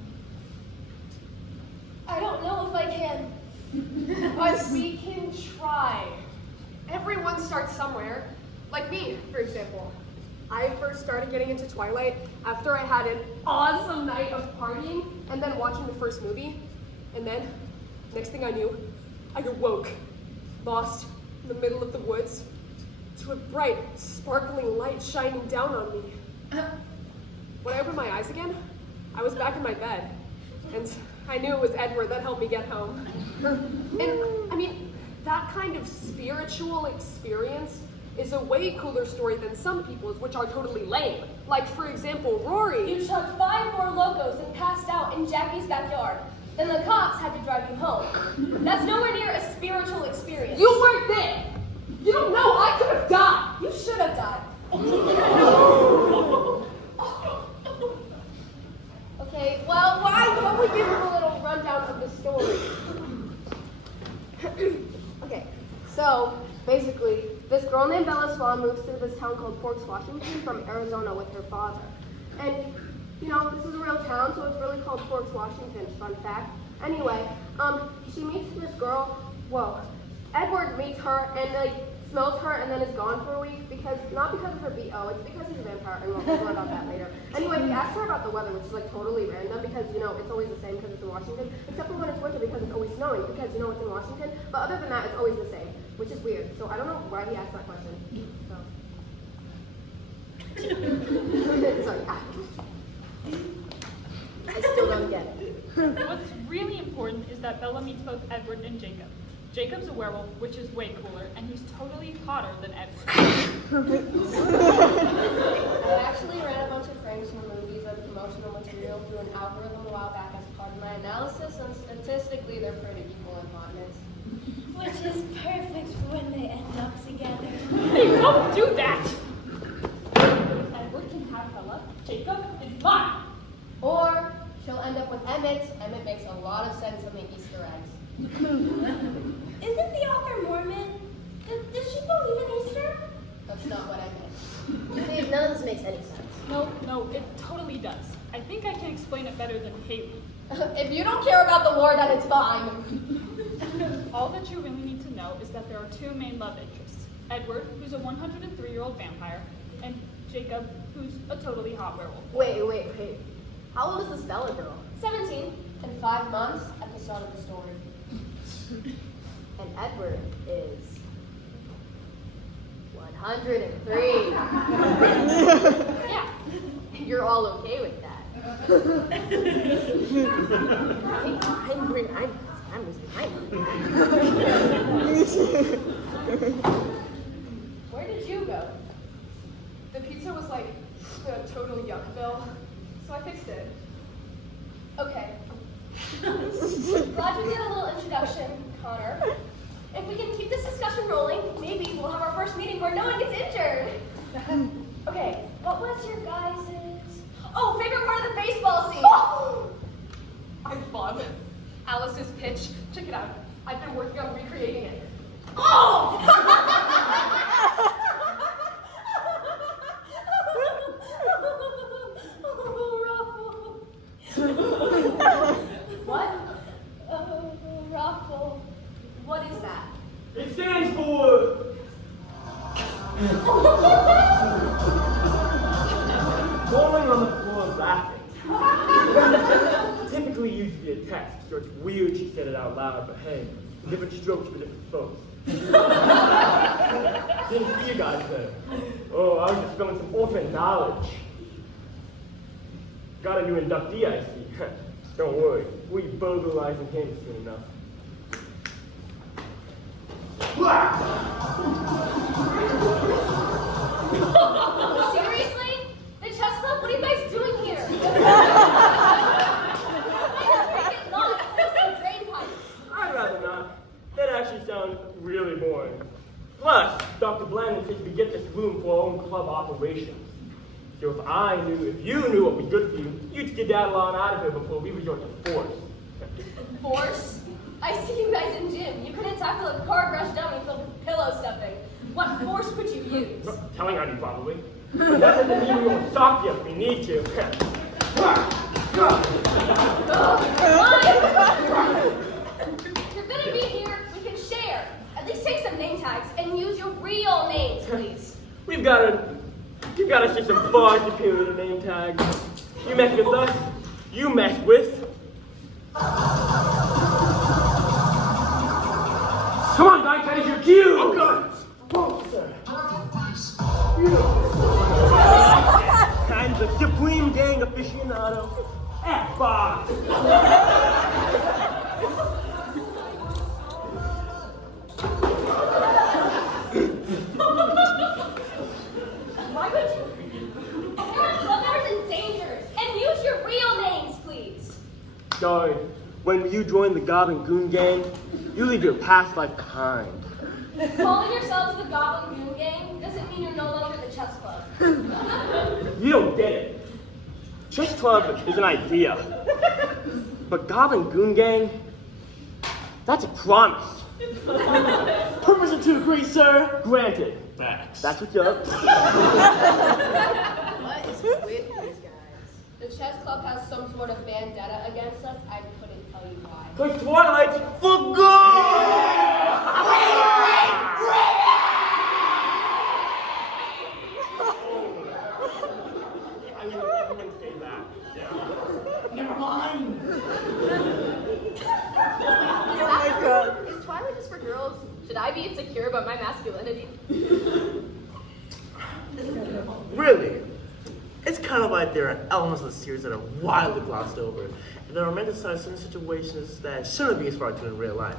I don't know if I can. But we can try. Everyone starts somewhere. Like me, for example. I first started getting into Twilight after I had an awesome night of partying and then watching the first movie. And then, next thing I knew, I awoke, lost in the middle of the woods, to a bright, sparkling light shining down on me. When I opened my eyes again, I was back in my bed. And I knew it was Edward that helped me get home. And, I mean, that kind of spiritual experience is a way cooler story than some people's, which are totally lame. Like, for example, Rory. You chugged 5 more locos and passed out in Jackie's backyard. Then the cops had to drive you home. That's nowhere near a spiritual experience. You weren't there. You don't know. I could have died. You should have died. Okay, well, why don't we give him a little rundown of the story? Okay, so basically, this girl named Bella Swan moves to this town called Fort Washington from Arizona with her father. And, you know, this is a real town, so it's really called Fort Washington, fun fact. Anyway, she meets this girl, Edward meets her and, like, smells her and then is gone for a week not because of her BO, it's because he's a vampire, and we'll talk more about that later. Anyway, he asks her about the weather, which is, like, totally random because, you know, it's always the same because it's in Washington, except for when it's winter because it's always snowing because, you know, it's in Washington, but other than that, it's always the same, which is weird. So I don't know why he asked that question. So, yeah. I still don't get it. What's really important is that Bella meets both Edward and Jacob. Jacob's a werewolf, which is way cooler, and he's totally hotter than Edward. I actually ran a bunch of frames from movies and promotional material through an algorithm a while back as part of my analysis, and statistically they're pretty equal in hotness. Which is perfect for when they end up together. Hey, don't do that! Edward can have Bella. Jacob is mine! Or she'll end up with Emmett. Emmett makes a lot of sense in the Easter eggs. Isn't the author Mormon? Does she believe in Easter? That's not what I meant. Dave, none of this makes any sense. No, it totally does. I think I can explain it better than Haley. If you don't care about the war, then it's fine. All that you really need to know is that there are 2 main love interests. Edward, who's a 103-year-old vampire, and Jacob, who's a totally hot werewolf. Wait. How old is this Bella girl? 17 and 5 months at the start of the story. And Edward is 103. Yeah. You're all okay with that? I'm losing my mind. Where did you go? The pizza was like a total yuckville, so I fixed it. Okay. Glad you did a little introduction, Connor. If we can keep this discussion rolling, maybe we'll have our first meeting where no one gets injured. Okay, what was your guys' knows his pitch. Check it out. I've been working on recreating it. Oh! What? Ruffle. What is that? It stands for... Falling on the floor laughing. Typically used to be a text, so it's weird she said it out loud, but hey, different strokes for different folks. Didn't see you guys there. Oh, I was just spilling some orphan knowledge. Got a new inductee, I see. Don't worry, we'll be burglarizing him soon enough. Seriously? The chess club? What are you guys doing here? I'd rather not. That actually sounds really boring. Plus, Dr. Blandon says we get this room for our own club operations. So if you knew what was good for you, you'd skedaddle on out of here before we resort to force. Force? I see you guys in gym. You couldn't tackle a car crash dummy filled with pillow stuffing. What force would you use? Telling on you, probably. But that doesn't mean we won't stop you if we need to. If you're gonna be here, we can share. At least take some name tags and use your real names, please. You've got to see some far superior name tags. You mess with us, you mess with... Come on, guys, that is your cue! Oh, God! Whoa, sir. I'm the supreme gang aficionado, F-Box! Why would you? Parents, others, and dangers. And use your real names, please. Sorry, when you join the Goblin Goon Gang, you leave your past life behind. Calling yourselves the Goblin Goon Gang doesn't mean you're no longer the chess club. You don't get it. Chess Club is an idea. But Goblin Goon Gang, that's a promise. Permission to agree, sir? Granted. That's what's up. What is with these guys? The chess club has some sort of vendetta against us. I couldn't tell you why. Cause Twilight's for good! I wouldn't say that. Never mind. Is Twilight just for girls? Should I be insecure about my masculinity? Really? It's kind of like there are elements of the series that are wildly glossed over, and they're romanticized certain situations that shouldn't be as far to in real life.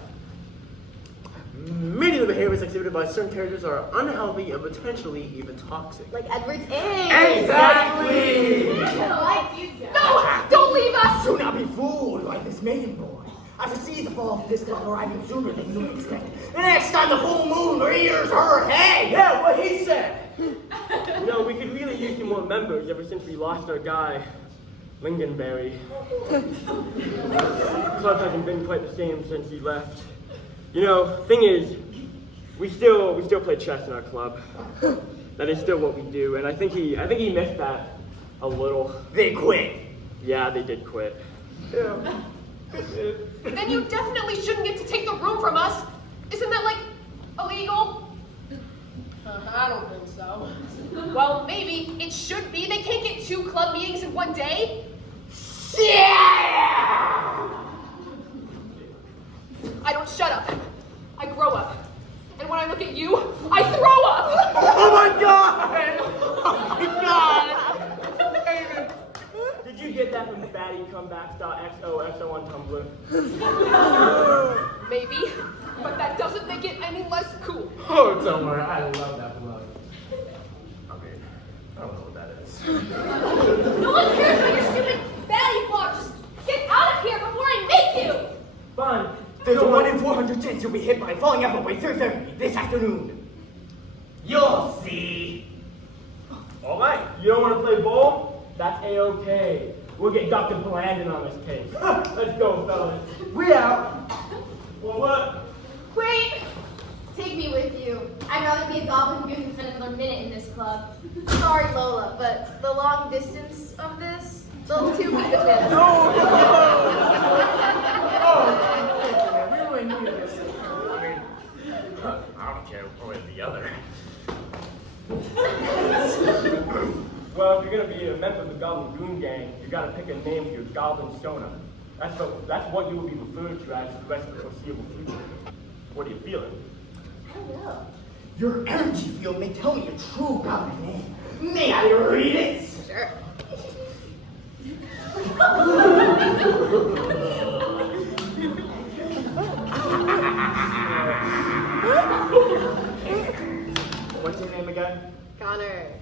Many of the behaviors exhibited by certain characters are unhealthy and potentially even toxic. Like Edward's age. Exactly! Like these guys. No! Don't leave us! Do not be fooled like this maiden boy. I foresee the fall of this club arriving sooner than you expect. The next time the full moon rears her head! Yeah, what he said! You know, we could really use some more members ever since we lost our guy, Lingonberry. The club hasn't been quite the same since he left. You know, thing is, we still play chess in our club. That is still what we do, and I think he missed that a little. They quit. Yeah, they did quit. Yeah. Then you definitely shouldn't get to take the room from us. Isn't that, like, illegal? I don't think so. Well, maybe. It should be. They can't get 2 club meetings in one day. Yeah! I don't shut up. I grow up. And when I look at you, I throw up! Oh my God! Oh my God! Did you get that from fattycomebacks.xoxo on Tumblr? Maybe. But that doesn't make it any less cool. Oh, don't worry, I love that beloved. I mean, I don't know what that is. No one cares about your stupid baddie blog. Just get out of here before I make you! Fine. There's a 1 in 400 chance you'll be hit by falling out of the way 3:30 this afternoon. You'll see. All right. You don't want to play ball? That's A-okay. We'll get Dr. Blandon on this case. Let's go, fellas. We out. Well, what? Wait! Take me with you. I'd rather be a goblin who can spend another minute in this club. Sorry, Lola, but the long distance of this, a little too big of it. We really need this. I mean, I don't care one way or the other. Well, if you're gonna be a member of the Goblin Goon Gang, you gotta pick a name for your Goblin Shona. That's what you will be referred to as for the rest of the foreseeable future. What are you feeling? I don't know. Your energy field may tell me your true goblin name. May I read it? Sure. What's your name again? Connor.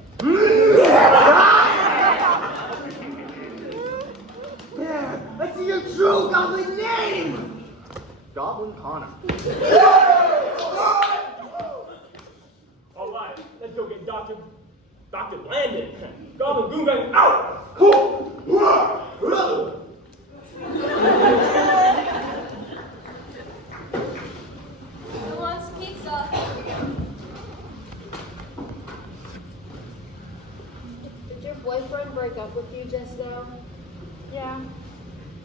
Yeah, let's see your true goblin name. Goblin Connor. All right, let's go get Dr. Blandon. Goblin Goon Gang out! Who wants pizza? Did your boyfriend break up with you just now? Yeah.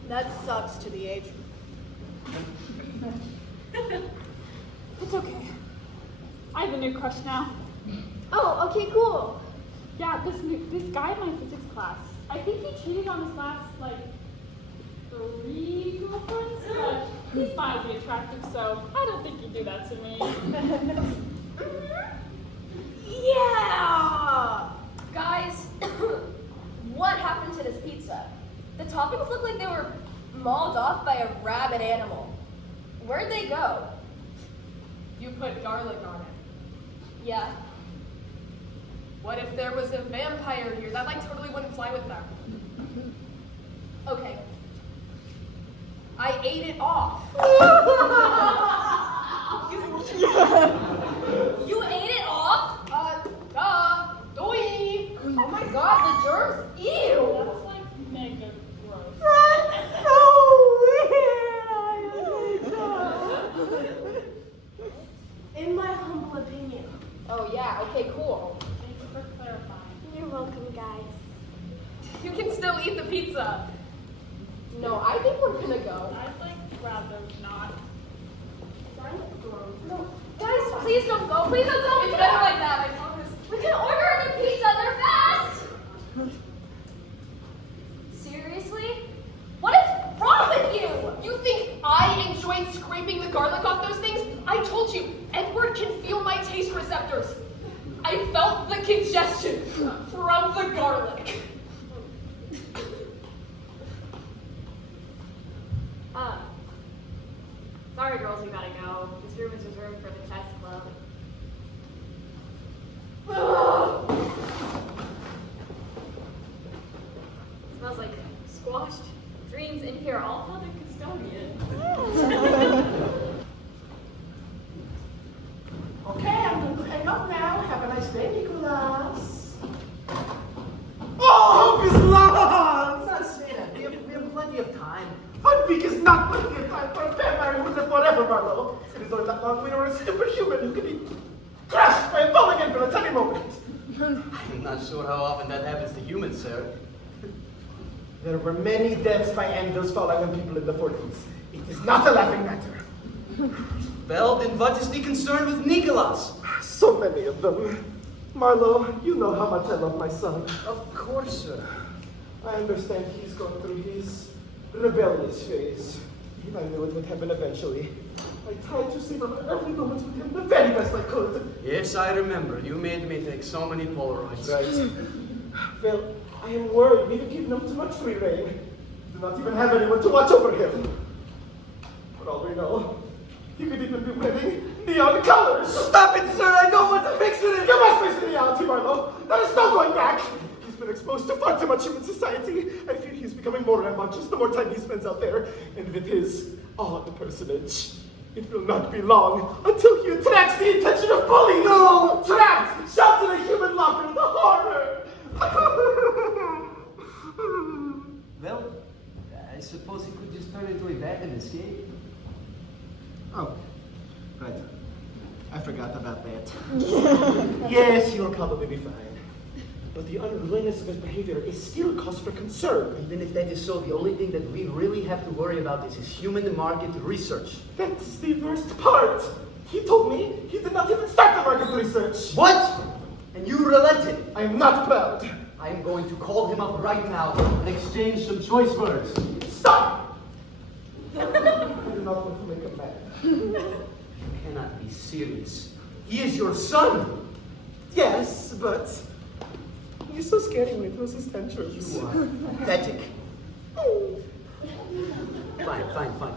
That sucks to the age. It's okay. I have a new crush now. Oh, okay, cool. Yeah, this guy in my physics class. I think he cheated on his last, 3 girlfriends, but he's mildly attractive, so I don't think he'd do that to me. Yeah! Guys, what happened to this pizza? The toppings look like they were mauled off by a rabid animal. Where'd they go? You put garlic on it. Yeah. What if there was a vampire here? That totally wouldn't fly with them. Okay. I ate it off. You ate it off? Doy. Oh my god, the germs. Ew! That's mega gross. That's so weird. In my humble opinion. Oh, yeah, okay, cool. Thanks for clarifying. You're welcome, guys. You can still eat the pizza. No, I think we're gonna go. I'd rather not. No. Guys, please don't go. Please don't go. It's better like that, I promise. We can order a new pizza. They're fast. Seriously? What is wrong with you? You think I enjoyed scraping the garlic off those things? I told you, Edward can feel my taste receptors. I felt the congestion from the garlic. Sorry, girls, you gotta go. This room is reserved for the chess club. Smells like squashed dreams in here. I'll tell the custodian. Okay, I'm going to hang up now. Have a nice day, Nicholas. Oh, hope is lost! Not saying that. We have plenty of time. 1 week is not plenty of time for a vampire who lives forever, Marlowe. It is only that long when you are a superhuman who can be crushed by falling in for a tiny moment. I'm not sure how often that happens to humans, sir. There were many deaths by anvils falling on people in the 40s. It is not a laughing matter. Well, then what is the concern with Nicholas? So many of them. Marlowe, you know how much I love my son. Of course, sir. I understand he's going through his rebellious phase. And I knew it would happen eventually. I tried to savor my early moments with him the very best I could. Yes, I remember. You made me take so many Polaroids. Right. Well, I am worried we've given him too much free rein. Do not even have anyone to watch over him. For all we know, he could even be wearing neon colors. Stop it, sir! I don't want to mix it in! You must face the reality, Marlowe. There is no going back. He's been exposed to far too much human society. I fear he's becoming more rambunctious the more time he spends out there. And with his odd personage, it will not be long until he attracts the attention of bullies. No! Trapped! Shoved in a human locker, the horror! suppose he could just turn into a bat and escape. Oh, right. I forgot about that. Yes, you'll probably be fine. But the unruliness of his behavior is still cause for concern. Even if that is so, the only thing that we really have to worry about is his human market research. That's the worst part. He told me he did not even start the market research. What? And you relented? I am not proud. I am going to call him up right now and exchange some choice words. Stop! I do not want to make him mad. You cannot be serious. He is your son. Yes, but he's so scary when he throws his tantrums. You are pathetic. Fine.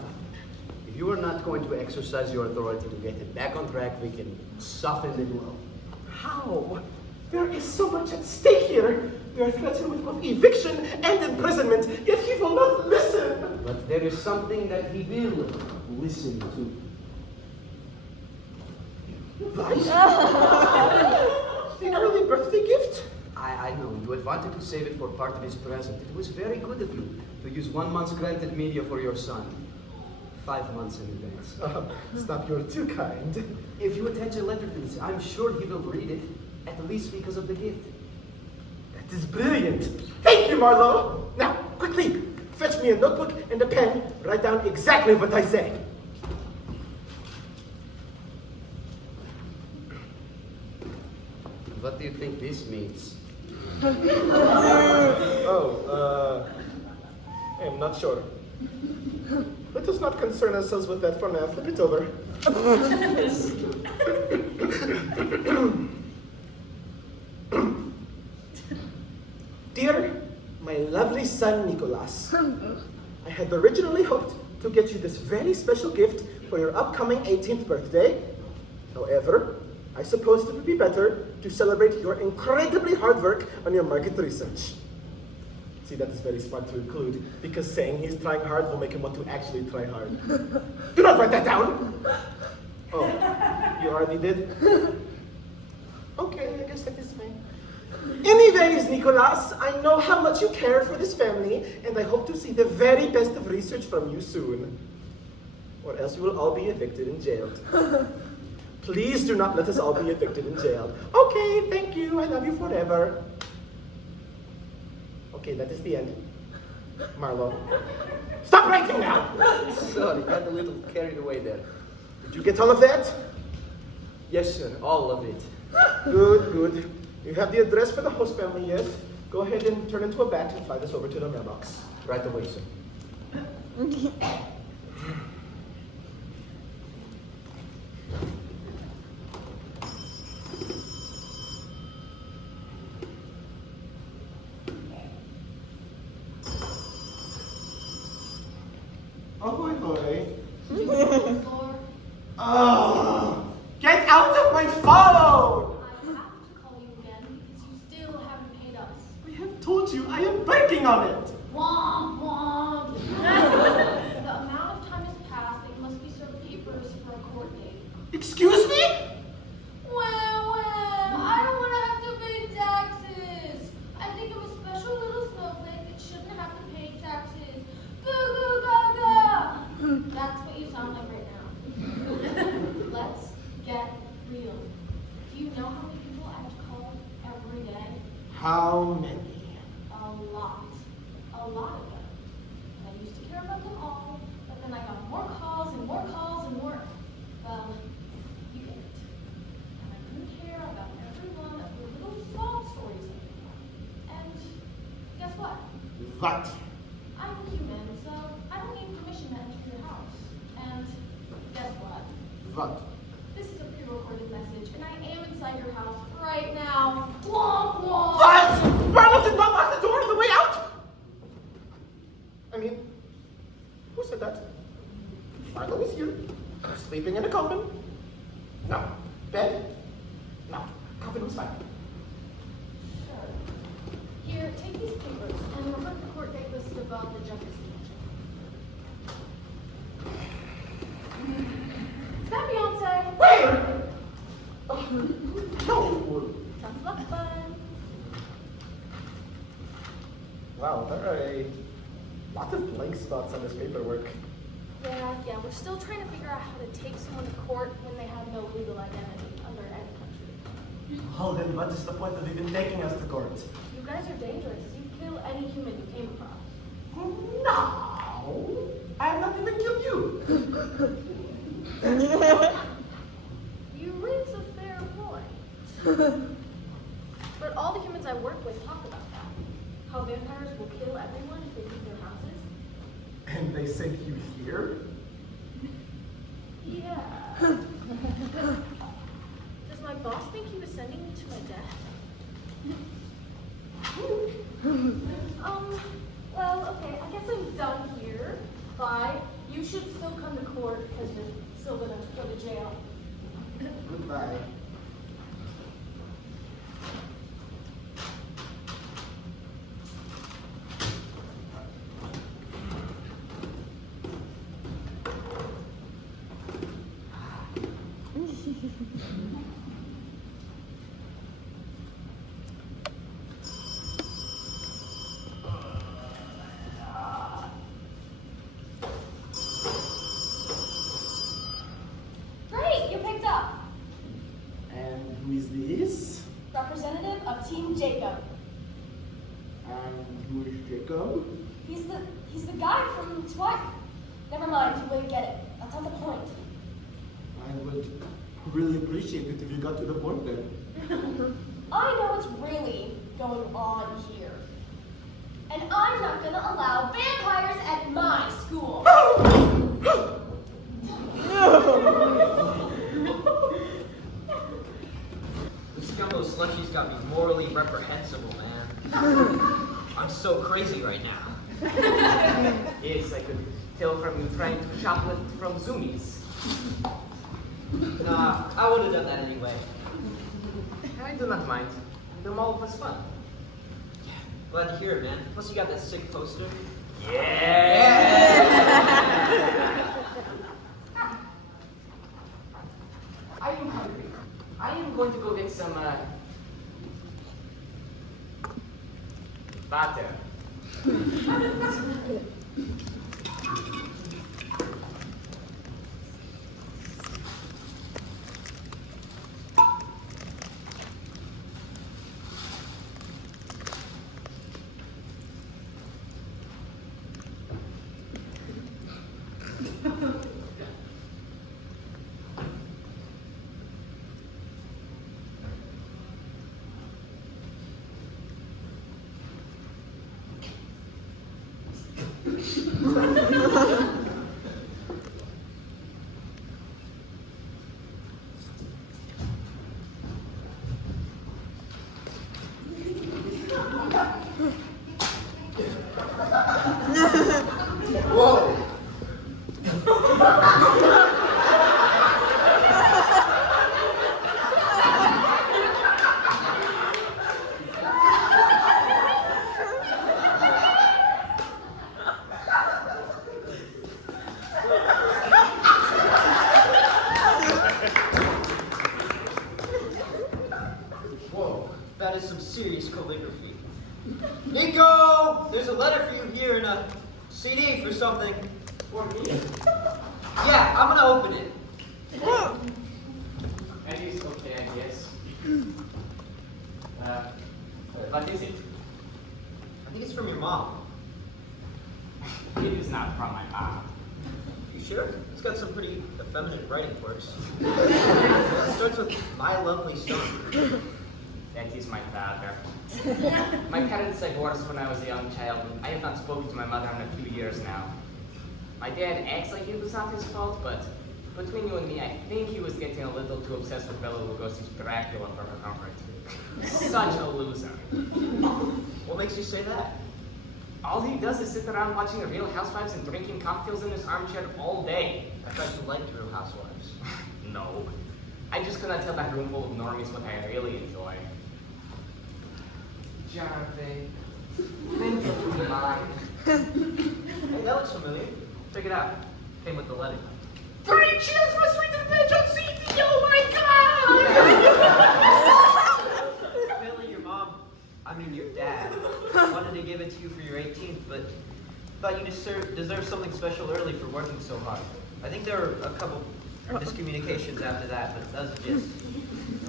If you are not going to exercise your authority to get him back on track, we can soften the blow. How? There is so much at stake here. We are threatened with both eviction and imprisonment, yet he will not listen. But there is something that he will listen to. What? The early birthday gift? I know, you had wanted to save it for part of his present. It was very good of you to use 1 month's granted media for your son. 5 months in advance. Stop, you're too kind. If you attach a letter to this, I'm sure he will read it, at least because of the gift. That is brilliant. Thank you, Marlowe. Now, quickly, fetch me a notebook and a pen. Write down exactly what I say. What do you think this means? I am not sure. Let us not concern ourselves with that for now. Flip it over. Dear, my lovely son Nicholas, I had originally hoped to get you this very special gift for your upcoming 18th birthday. However, I suppose it would be better to celebrate your incredibly hard work on your market research. See, that is very smart to include, because saying he's trying hard will make him want to actually try hard. Do not write that down! Oh, you already did? Okay, I guess that is fine. Anyways, Nicholas, I know how much you care for this family, and I hope to see the very best of research from you soon. Or else you will all be evicted and jailed. Please do not let us all be evicted and jailed. Okay, thank you. I love you forever. Okay, that is the end. Marlowe. Stop writing now! Sorry, got a little carried away there. Did you get all of that? Yes, sir, all of it. Good. You have the address for the host family, yes? Go ahead and turn into a bat and fly this over to the mailbox. Right away, sir. Ahoy. Floor. Oh, get out of my phone! I have to call you again because you still haven't paid us. I have told you, I am working on it. Womp womp. The amount of time has passed that you must be served papers for a court date. Excuse me? Well, I don't want to have to pay taxes. I think I'm a special little snowflake that shouldn't have to pay taxes. Goo goo gaga. That's what you sound like right now. Let's get real. Do you know how many people I have to call every day? How many? A lot. A lot of them. And I used to care about them all, but then I got more calls and more calls and more. Well, you get it. And I couldn't care about every one of your little sob stories anymore. And guess what? What? I'm human, so I don't need permission to enter your house. And guess what? What? This is a pre-recorded message, and I am inside your house right now. Womp womp! What? Marlowe did not lock the door on the way out? I mean, who said that? Marlowe is here, sleeping in a coffin. No. Bed? No. Coffin was fine. Sure. Here, take these papers and refer to the court date listed above the judge's signature. Is that Beyonce? Where? Oh, no. Tough luck, bud. Wow, Lots of blank spots on this paperwork. Yeah, we're still trying to figure out how to take someone to court when they have no legal identity under any country. Well, then what is the point of even taking us to court? You guys are dangerous. You kill any human you came across. No! I have not even killed you! You raise a fair point. But all the humans I work with talk about that. How vampires will kill everyone if they leave their houses. And they sent you here? Yeah. Does my boss think he was sending me to my death? Well, okay, I guess I'm done here. Bye. You should still come to court because you're still gonna go to jail. Goodbye. Great, you picked up. And who is this? Representative of Team Jacob. And who is Jacob? He's the guy from Twilight. Never mind, you wouldn't get it. That's not the point. I would really appreciate it if you got to the point then. I know what's really going on here. And I'm not gonna allow vampires at my school. This gumbo slushy's got me morally reprehensible, man. I'm so crazy right now. Yes, I could tell from you trying to shoplift from Zoomies. Nah, I would have done that anyway. I do not mind. The mall was fun. Glad to hear it, man. Plus you got that sick poster. Yeah! I am hungry. I am going to go get some, butter. Whoa! Whoa, that is some serious calligraphy. Nico! There's a letter for you here and a CD for something. For me? Yeah, I'm gonna open it. That is okay, I guess. What is it? I think it's from your mom. It is not from my mom. You sure? It's got some pretty effeminate writing quirks. It starts with my lovely son. That is my father. My parents divorced when I was a young child, and I have not spoken to my mother in a few years now. My dad acts like it was not his fault, but between you and me, I think he was getting a little too obsessed with Bela Lugosi's Dracula for her comfort. Such a loser. What makes you say that? All he does is sit around watching the Real Housewives and drinking cocktails in his armchair all day. I thought you liked Real Housewives. No. I just cannot tell that room full of normies what I really enjoy. Jarve, thank you for being mine. Hey, that looks familiar. Check it out. Came with the letter. 3 cheers for Sweet Revenge on CD! Oh my Apparently your mom, I mean your dad, wanted to give it to you for your 18th, but thought you deserved something special early for working so hard. I think there were a couple miscommunications after that, but that was just.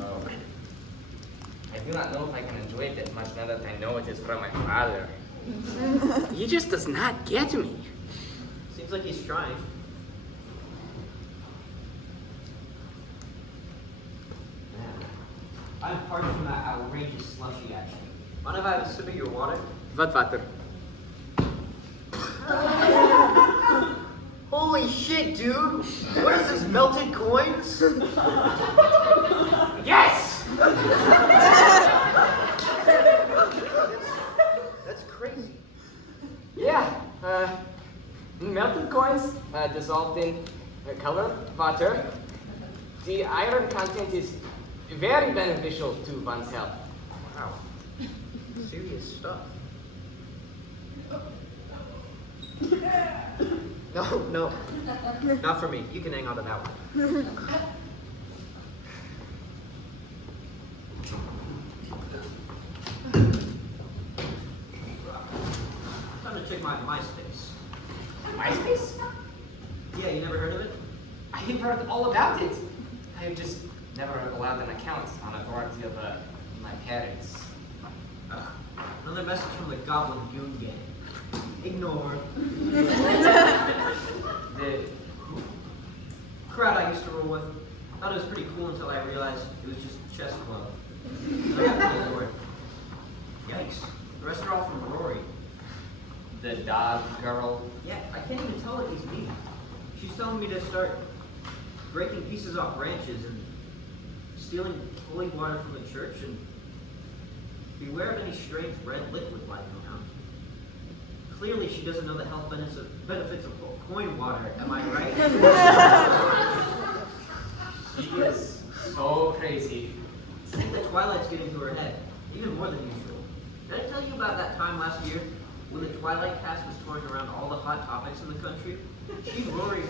Oh. I do not know if I can enjoy it that much now that I know it is from my father. He just does not get me. Seems like he's trying. I'm parched from that outrageous slushy action. Mind if I have a sip of your water? What water? Holy shit, dude! What is this, melted coins? Yes! That's crazy. Yeah, melted coins dissolved in colored water. The iron content is very beneficial to one's health. Wow. Serious stuff. No. Not for me. You can hang on to that one. Time to check my MySpace. MySpace? Yeah, you never heard of it? I have heard all about it. I have just never allowed an account on authority of my parents. Another message from the Goblin Goon Gang. Ignore. The crowd I used to roll with thought it was pretty cool until I realized it was just chess club. So I got pretty bored. Yikes. The rest are all from Rory. The dog girl. Yeah, I can't even tell what these mean. She's telling me to start breaking pieces off branches and stealing holy water from the church and beware of any strange red liquid lying around. Clearly she doesn't know the health benefits of coin water, am I right? She is so crazy. I think the Twilight's getting to her head, even more than usual. Did I tell you about that time last year when the Twilight cast was touring around all the hot topics in the country? She and Rory,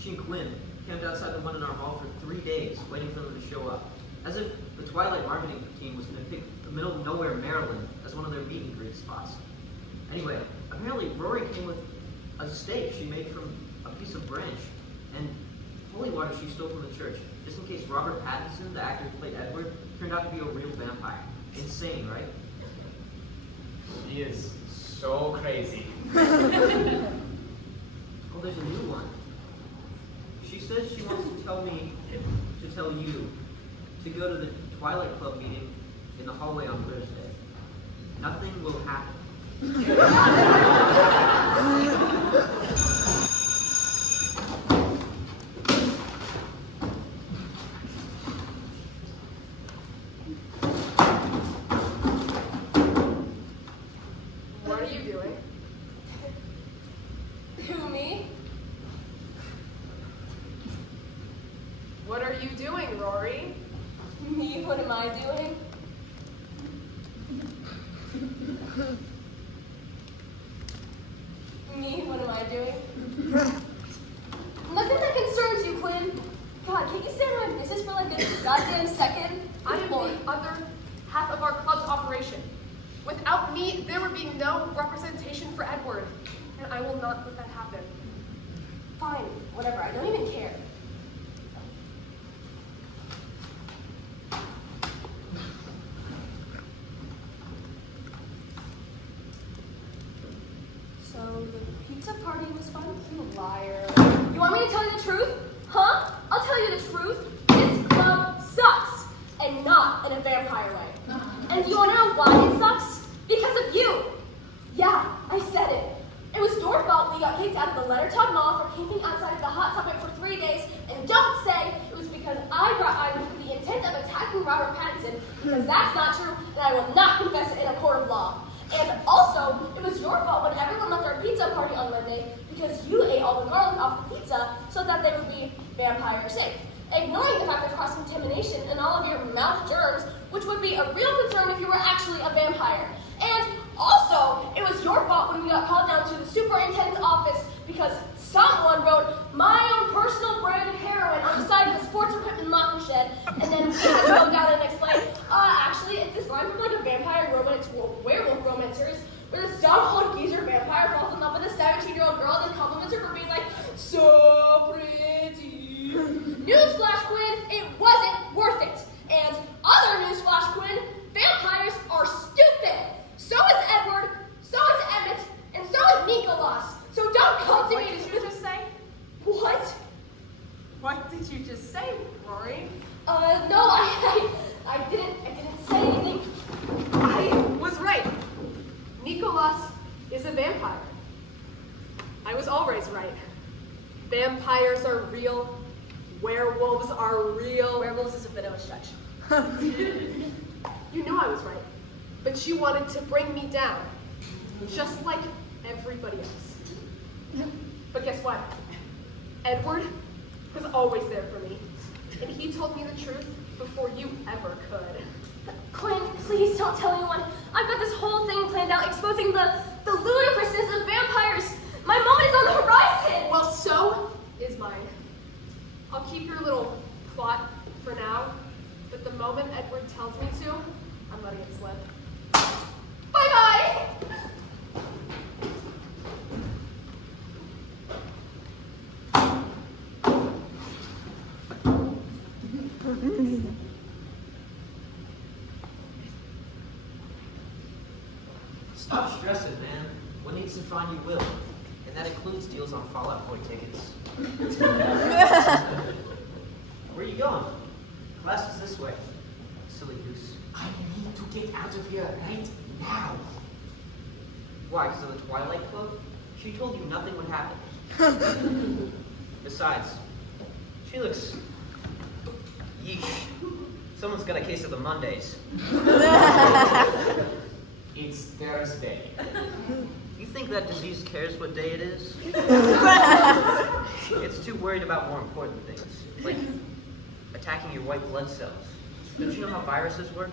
she and Quinn camped outside the one in our hall for 3 days, waiting for them to show up. As if the Twilight marketing team was going to pick the middle of nowhere, Maryland, as one of their meet and greet spots. Anyway, apparently Rory came with a steak she made from a piece of branch, and holy water she stole from the church, just in case Robert Pattinson, the actor who played Edward, turned out to be a real vampire. Insane, right? She is so crazy. Oh, there's a new one. She says she wants to tell me to tell you to go to the Twilight Club meeting in the hallway on Thursday. Nothing will happen. What are you doing? Who, me? What are you doing, Rory? Me? What am I doing? Me? What am I doing? Nothing that concerns you, Quinn. God, can't you stay out of my business for like a goddamn second? I am the other half of our club's operation. Without me, there would be no representation for Edward, and I will not let that happen. Fine, whatever. I don't even care. So the pizza party was fun? You liar. You want me to tell you the truth? Huh? I'll tell you the truth. This club sucks. And not in a vampire way. And do you want to know why it sucks? Because of you. Yeah, I said it. It was your fault we got kicked out of the Lettertop Mall for camping outside of the Hot Topic for 3 days. And don't say it was because I brought items with the intent of attacking Robert Pattinson, because that's not true, and I will not confess it in a court of law. And also, it was your fault when everyone left our pizza party on Monday, because you ate all the garlic off the pizza so that they would be vampire safe, ignoring the fact of cross-contamination and all of your mouth germs, which would be a real concern if you were actually a vampire. And also, it was your fault when we got called down to the superintendent's office because someone wrote my own personal brand of heroin on the side of the sports equipment locker shed, and then we had to go down and explain, actually, it's this line from like a vampire romance, werewolf romance series, where this dumb old geezer vampire falls in love with a 17 Nicholas. So don't come to What me. did you just say? What? What did you just say, Rory? No, I didn't say anything. I was right. Nicholas is a vampire. I was always right. Vampires are real. Werewolves are real. Werewolves is a bit of a stretch. You knew I was right. But you wanted to bring me down. Just like everybody else. But guess what? Edward was always there for me. And he told me the truth before you ever could. Quinn, please don't tell anyone. I've got this whole thing planned out exposing the ludicrousness of vampires. My moment is on the horizon. Well, so is mine. I'll keep your little plot for now, but the moment Edward tells me to, I'm letting it slip. Bye-bye! Stop stressing, man. What needs to find you will. And that includes deals on Fallout Boy tickets. Where are you going? Class is this way. Silly goose. I need to get out of here right now. Why, because of the Twilight Club? She told you nothing would happen. Besides, she looks... yeesh. Someone's got a case of the Mondays. It's Thursday. You think that disease cares what day it is? It's too worried about more important things, like attacking your white blood cells. Don't you know how viruses work?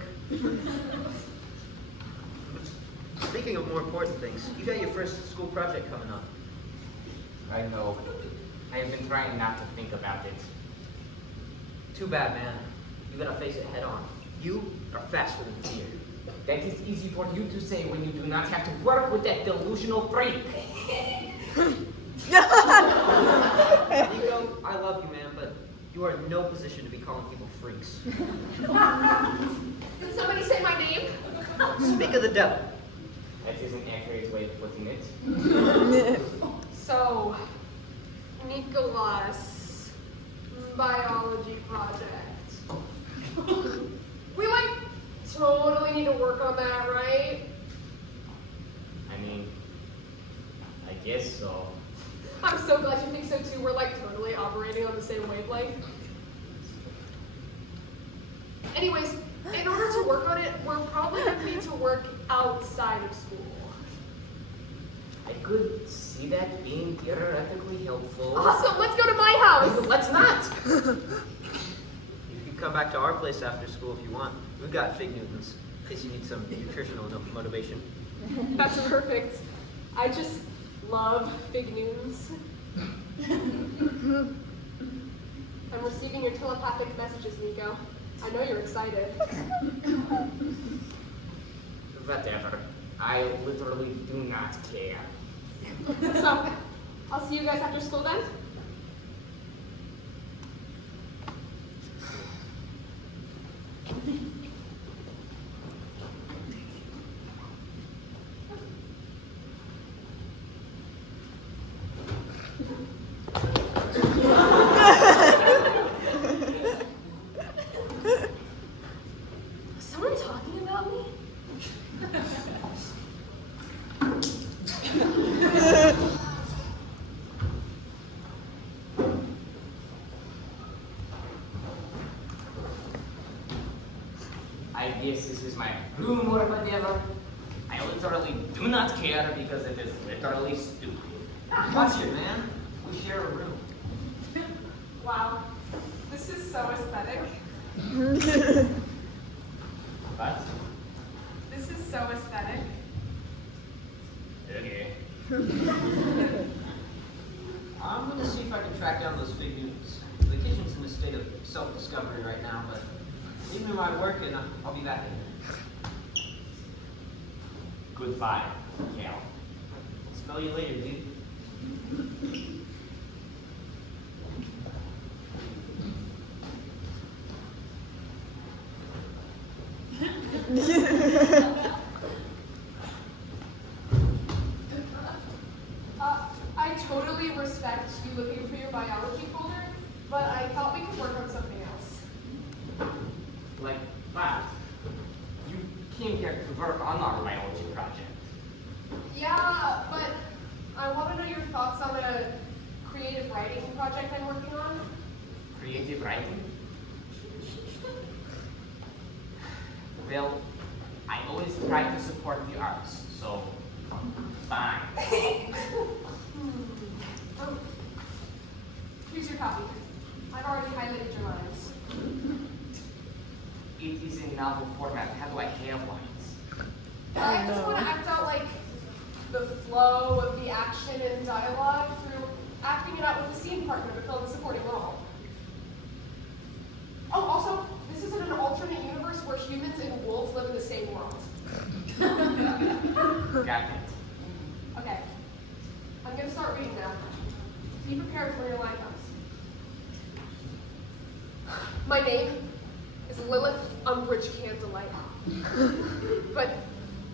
Speaking of more important things, you got your first school project coming up. I know. I have been trying not to think about it. Too bad, man. You gotta face it head on. You are faster than fear. That is easy for you to say when you do not have to work with that delusional freak. Nico, I love you, man, but you are in no position to be calling people freaks. Did somebody say my name? Speak of the devil. That is an accurate way of putting it. So, Nicholas, biology project. We totally need to work on that, right? I mean, I guess so. I'm so glad you think so too. We're totally operating on the same wavelength. Anyways, in order to work on it, we're probably going to need to work outside of school. I could see that being theoretically helpful. Awesome, let's go to my house. Let's not. You can come back to our place after school if you want. We've got Fig Newtons, in case you need some nutritional motivation. That's perfect. I just love Fig Newtons. I'm receiving your telepathic messages, Nico. I know you're excited. Whatever. I literally do not care. So, I'll see you guys after school then? Was someone talking about me? I guess this is my room or whatever. I literally do not care because it is literally stupid. Watch it, man. We share a room. Wow, this is so aesthetic. What? This is so aesthetic. Okay. I'm gonna see if I can track down those Fig Newtons. The kitchen's in a state of self-discovery right now, but leave me my work and I'll be back in there. Goodbye, Cal. Smell you later, dude. expect to be looking for your biology folder, but I thought we could work on something else. Like that. You came here to work on our biology project. Yeah, but I want to know your thoughts on a creative writing project I'm working on. Creative writing? Well, I always try to support the arts, so fine. Here's your copy. I've already highlighted your lines. It is in novel format. How do I have lines? I just want to act out like the flow of the action and dialogue through acting it out with the scene partner to fill the supporting role. Oh, also, this isn't an alternate universe where humans and wolves live in the same world. Got it. Okay, I'm gonna start reading now. Be prepared when your line comes. My name is Lilith Umbridge Candlelight, but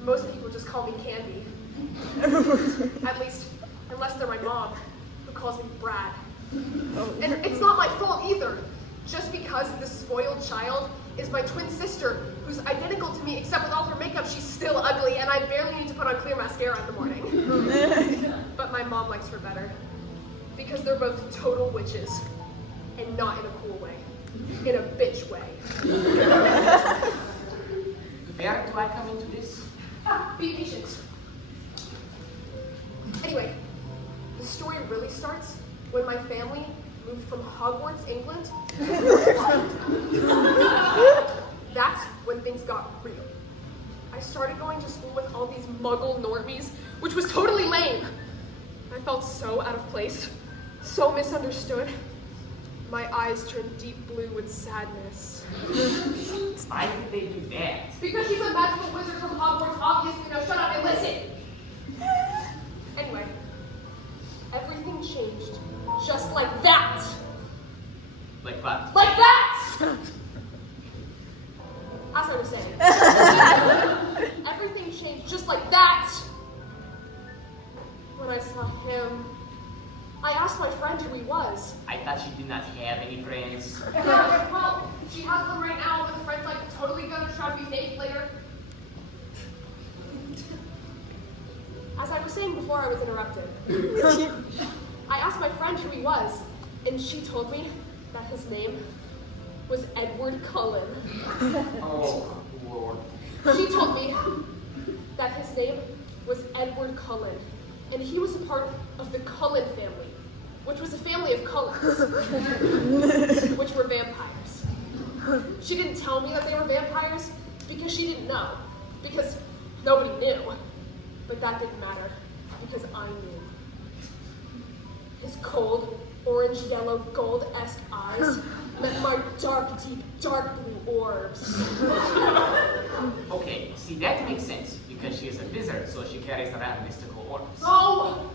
most people just call me Candy. At least, unless they're my mom, who calls me Brad. And it's not my fault either. Just because this spoiled child is my twin sister, who's identical to me, except with all her makeup, she's still ugly, and I barely need to put on clear mascara in the morning. But my mom likes her better, because they're both total witches, and not in a cool way, in a bitch way. Where do I come into this? Be patient. Anyway, the story really starts when my family moved from Hogwarts, England, to That's when things got real. I started going to school with all these muggle normies, which was totally lame. I felt so out of place, so misunderstood. My eyes turned deep blue with sadness. Why did they do that? Because she's a magical wizard from Hogwarts, obviously. Now shut up and listen. Anyway, everything changed just like that. Like what? Like that! As I was saying. Everything changed just like that. When I saw him, I asked my friend who he was. I thought she did not have any friends. Yeah, well, she has one right now, but the friend's like totally gonna try to be fake later. As I was saying before I was interrupted, I asked my friend who he was, and she told me that his name was Edward Cullen. Oh, Lord. She told me that his name was Edward Cullen, and he was a part of the Cullen family, which was a family of Cullens, which were vampires. She didn't tell me that they were vampires because she didn't know, because nobody knew. But that didn't matter, because I knew. His cold, orange-yellow, gold-esque eyes met my dark, deep, dark blue orbs. Okay, see, that makes sense, because she is a wizard, so she carries around mystical orbs. No,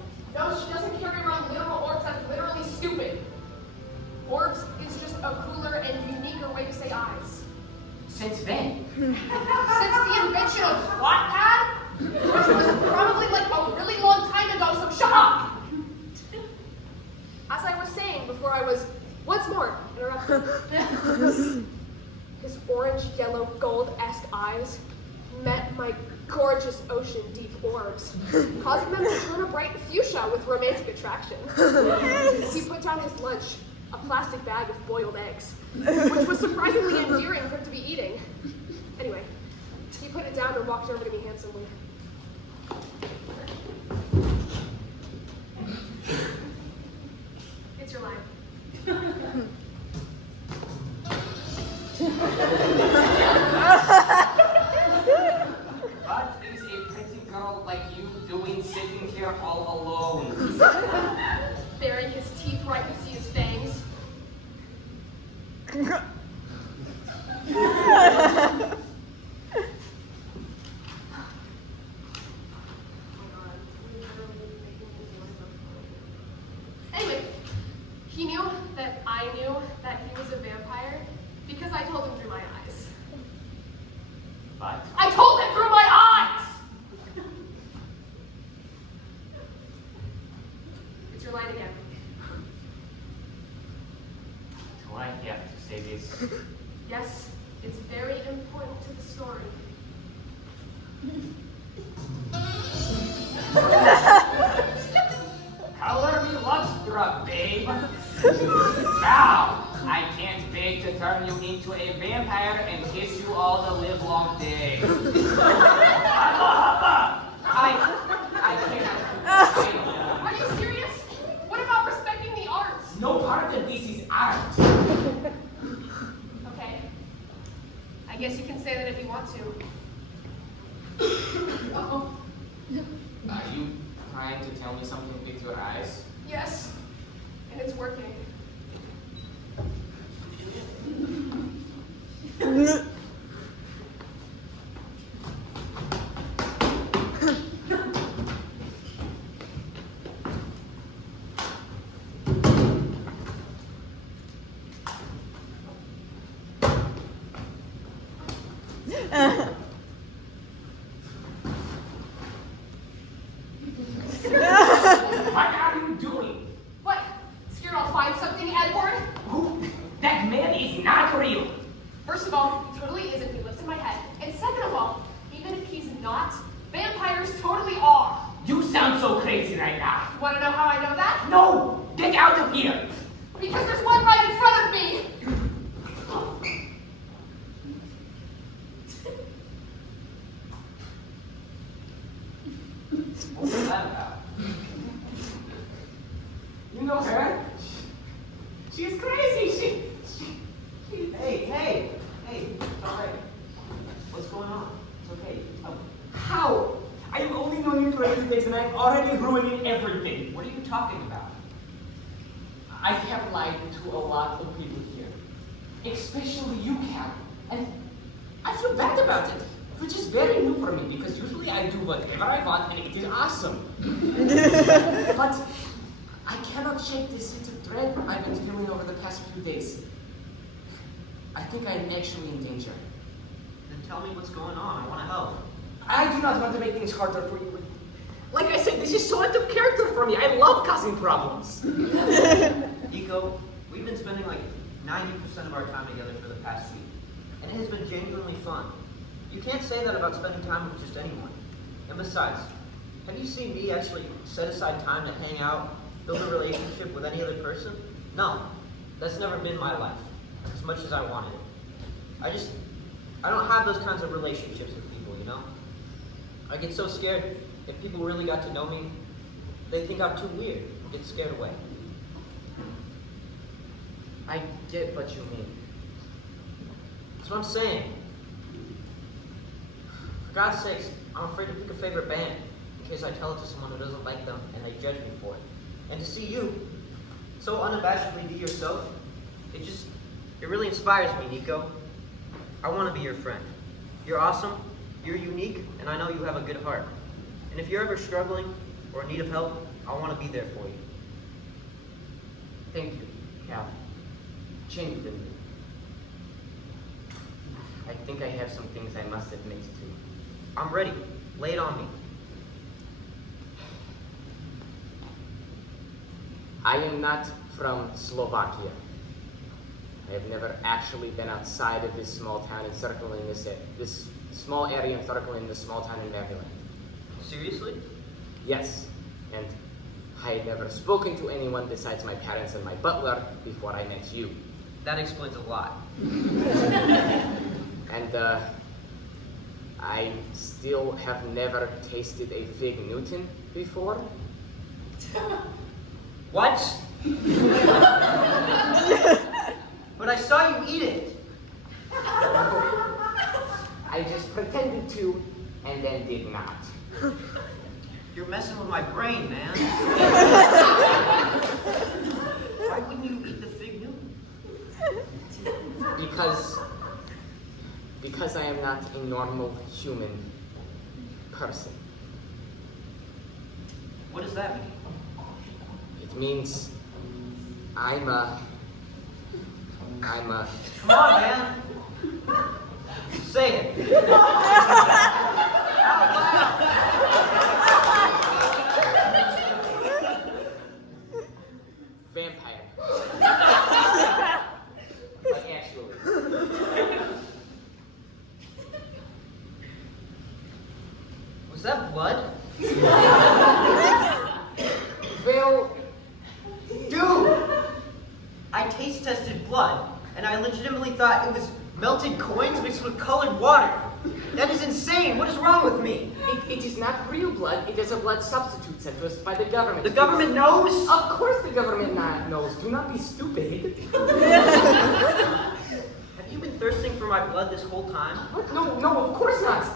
she doesn't carry around literal orbs. That's literally stupid. Orbs is just a cooler and uniquer way to say eyes. Since when? Since the invention of Wattpad, which was probably like a really long time ago, so shut up! As I was saying before I was, once more, interrupted. His orange, yellow, gold-esque eyes met my gorgeous ocean-deep orbs, causing them to turn a bright fuchsia with romantic attraction. He put down his lunch, a plastic bag of boiled eggs, which was surprisingly endearing for him to be eating. Anyway, he put it down and walked over to me handsomely. It's your line. What is a pretty girl like you doing sitting here all alone? Baring his teeth where I could see his fangs. Anyway, he knew that I knew that he was a vampire because I told him through my eyes. What? I told him through my eyes! It's your line again. have to say this. Yes, it's very important to the story. Color me love-struck, babe. Now, I can't wait to turn you into a vampire and kiss you all the livelong day. I cannot. Are you serious? What about respecting the arts? No part of this is art. Okay. I guess you can say that if you want to. Uh-oh. Are you trying to tell me something with your eyes? Yes, and it's working. What are you doing? What? Scared I'll find something, Edward? Who? That man is not real. First of all, he totally isn't. He lives in my head. And second of all, even if he's not, vampires totally are. You sound so crazy right now. You want to know how I know that? No! Get out of here! Because there's one right in front of me. What's that about? You know her? She's crazy. She... Hey, it's all right. What's going on? It's okay. How? I've only known you for a few days and I'm already ruining everything. What are you talking about? I have lied to a lot of people here. Especially you, Cal. And I feel bad about it. Which is very new for me because usually I do whatever I want and it is awesome. But I cannot shake this sense of dread I've been feeling over the past few days. I think I am actually in danger. Then tell me what's going on. I want to help. I do not want to make things harder for you. Like I said, this is so out of character for me. I love causing problems. Nico, we've been spending like 90% of our time together for the past week. And it has been genuinely fun. You can't say that about spending time with just anyone. And besides, have you seen me actually set aside time to hang out, build a relationship with any other person? No, that's never been my life, as much as I wanted it. I don't have those kinds of relationships with people, you know? I get so scared if people really got to know me, they think I'm too weird and get scared away. I get what you mean. That's what I'm saying. For God's sakes, I'm afraid to pick a favorite band in case I tell it to someone who doesn't like them and they judge me for it. And to see you so unabashedly be yourself, it really inspires me, Nico. I want to be your friend. You're awesome, you're unique, and I know you have a good heart. And if you're ever struggling or in need of help, I want to be there for you. Thank you, Cal. Genuinely. I think I have some things I must admit to. I'm ready. Lay it on me. I am not from Slovakia. I have never actually been outside of this small town and circling this small area and circling this small town in Maryland. Seriously? Yes, and I had never spoken to anyone besides my parents and my butler before I met you. That explains a lot. And I still have never tasted a fig Newton before. What? But I saw you eat it. I just pretended to and then did not. You're messing with my brain, man. Why wouldn't you eat the fig Newton? Because I am not a normal human person. What does that mean? It means I'm a... Come on, man. Say it. Vampire. Dude! I taste tested blood, and I legitimately thought it was melted coins mixed with colored water. That is insane. What is wrong with me? It is not real blood. It is a blood substitute sent to us by the government. The government knows? Of course the government knows. Do not be stupid. Have you been thirsting for my blood this whole time? What? No, of course not.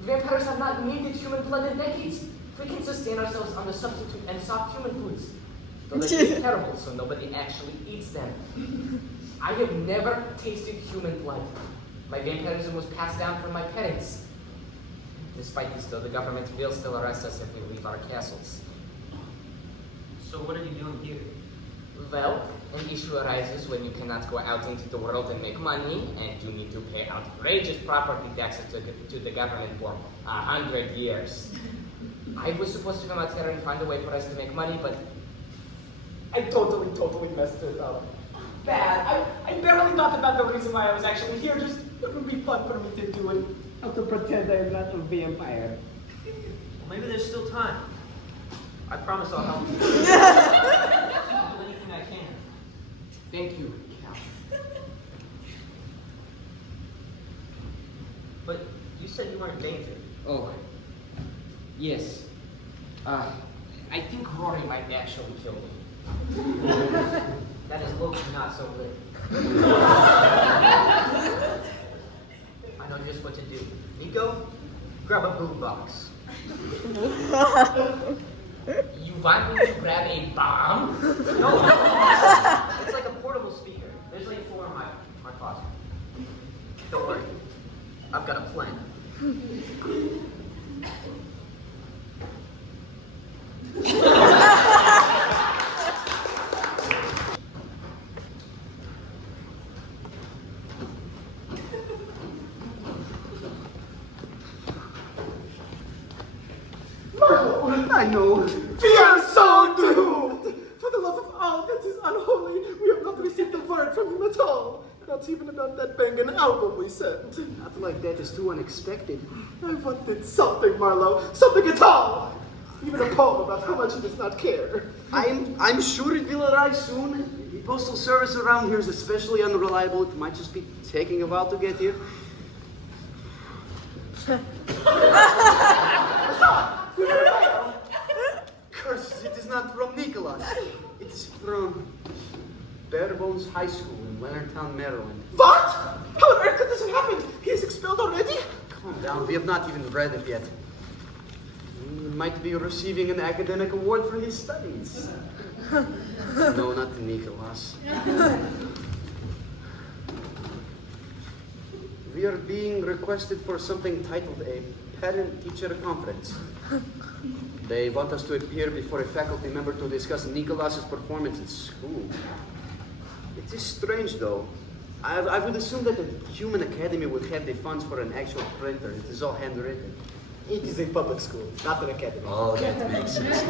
Vampires have not needed human blood in decades. We can sustain ourselves on the substitute and soft human foods. Though they're terrible, so nobody actually eats them. I have never tasted human blood. My vampirism was passed down from my parents. Despite this, though, the government will still arrest us if we leave our castles. So what are you doing here? Well, an issue arises when you cannot go out into the world and make money, and you need to pay outrageous property taxes to the government for 100 years. I was supposed to come out here and find a way for us to make money, but I totally messed it up. Bad. I barely thought about the reason why I was actually here. Just it would be fun for me to do it. How to pretend I'm not a vampire. Well, maybe there's still time. I promise I'll help you. I'll do anything I can. Thank you, Cal. But you said you weren't in danger. Oh, yes. I think Rory might actually kill me. That is low-key not so lit. I know just what to do. Nico, grab a boombox. You want me to grab a bomb? No, it's like a portable speaker. There's like 4 in my closet. Don't worry, I've got a plan. I know. We are so doomed! For the love of all that is unholy, we have not received a word from him at all. Not even about that banging album we sent. Nothing like that is too unexpected. I wanted something, Marlowe. Something at all. Even a poem about how much he does not care. I'm sure it will arrive soon. The postal service around here is especially unreliable. It might just be taking a while to get here. Curses, it is not from Nicholas. It is from Barebones High School in Leonardtown, Maryland. What? How on earth could this have happened? He is expelled already? Calm down, we have not even read it yet. He might be receiving an academic award for his studies. No, not the Nicholas. We are being requested for something titled a parent-teacher conference. They want us to appear before a faculty member to discuss Nicholas's performance in school. It is strange, though. I would assume that the Human Academy would have the funds for an actual printer. It is all handwritten. It is a public school, not an academy. Oh, that makes sense.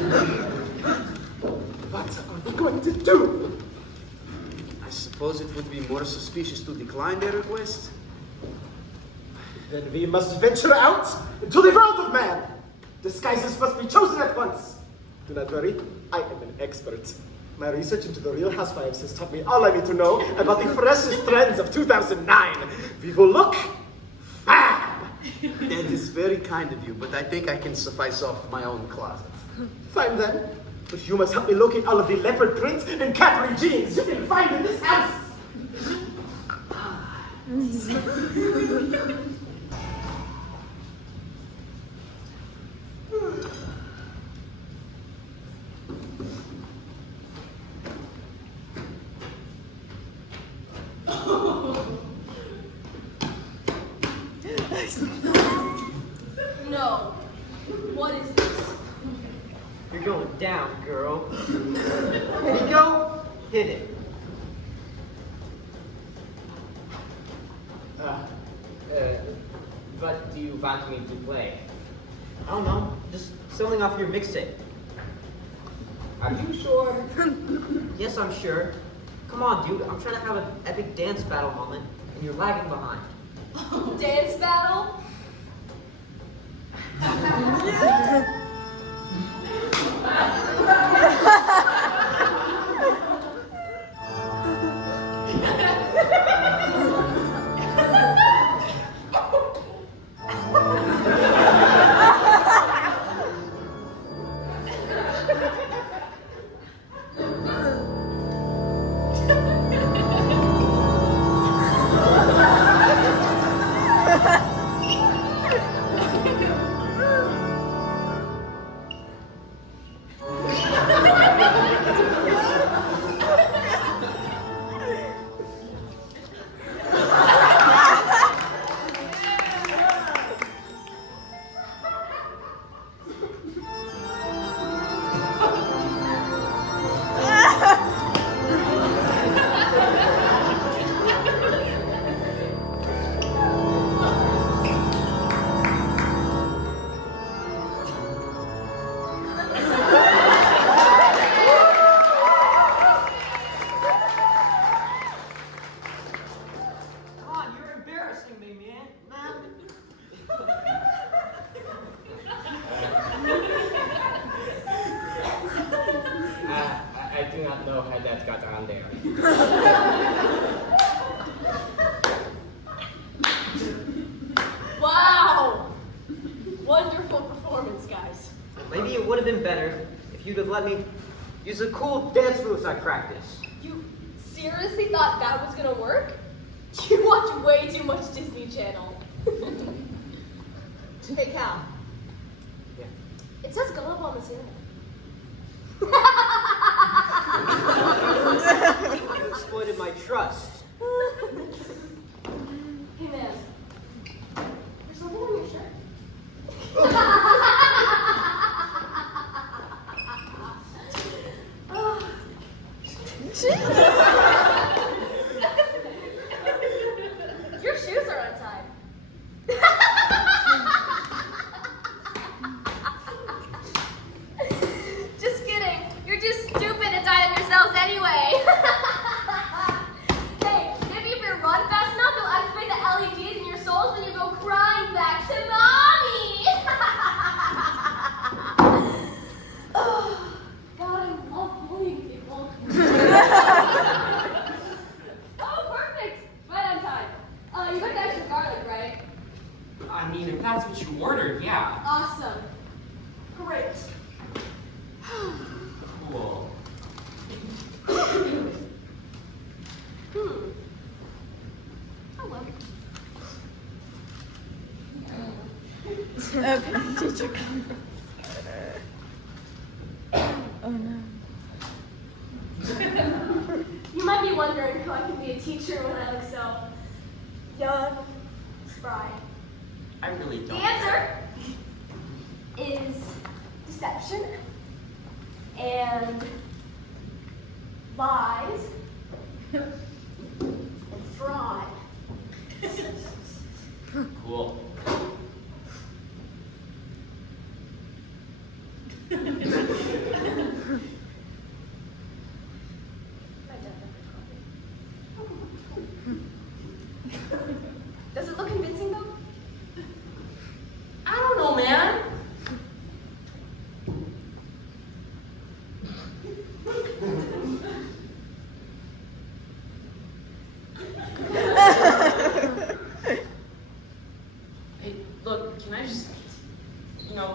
What are we going to do? I suppose it would be more suspicious to decline their request. Then we must venture out into the world of man. Disguises must be chosen at once. Do not worry, I am an expert. My research into the Real Housewives has taught me all I need to know about the freshest trends of 2009. We will look fab. That is very kind of you, but I think I can suffice off my own closet. Fine then. But you must help me locate all of the leopard prints and Capri jeans you can find in this house. No. What is this? You're going down, girl. Nico, hit it. What do you want me to play? I don't know. Just something off your mixtape. Are you sure? Yes, I'm sure. Come on, dude. I'm trying to have an epic dance battle moment, and you're lagging behind. Dance battle? Come on, you're embarrassing me, man. I do not know how that got on there. Wow! Wonderful performance, guys. Maybe it would have been better if you'd have let me use the cool dance moves I practice. You seriously thought that was gonna work? You watch way too much Disney Channel. Hey, Cal. Yeah. It says go up on the ceiling. You exploited my trust. Hey, man. There's something on your shirt. Your shoes are untied. Just kidding. You're just stupid to tie them yourselves anyway. Hey, maybe if you run fast enough, you'll activate the LEDs in your souls and you go crying back to mommy. Oh, God, I love bullying people. Oh, perfect. Right on time. You got the extra garlic, right? I mean, if that's what you ordered, yeah. Awesome. Great. Cool. Hello. Okay, teacher conference. Oh no. You might be wondering how I can be a teacher when I look so young, spry. I really The don't. answer is deception and lies and fraud. Cool. Does it look convincing though? I don't know, man. Hey, look, can I just,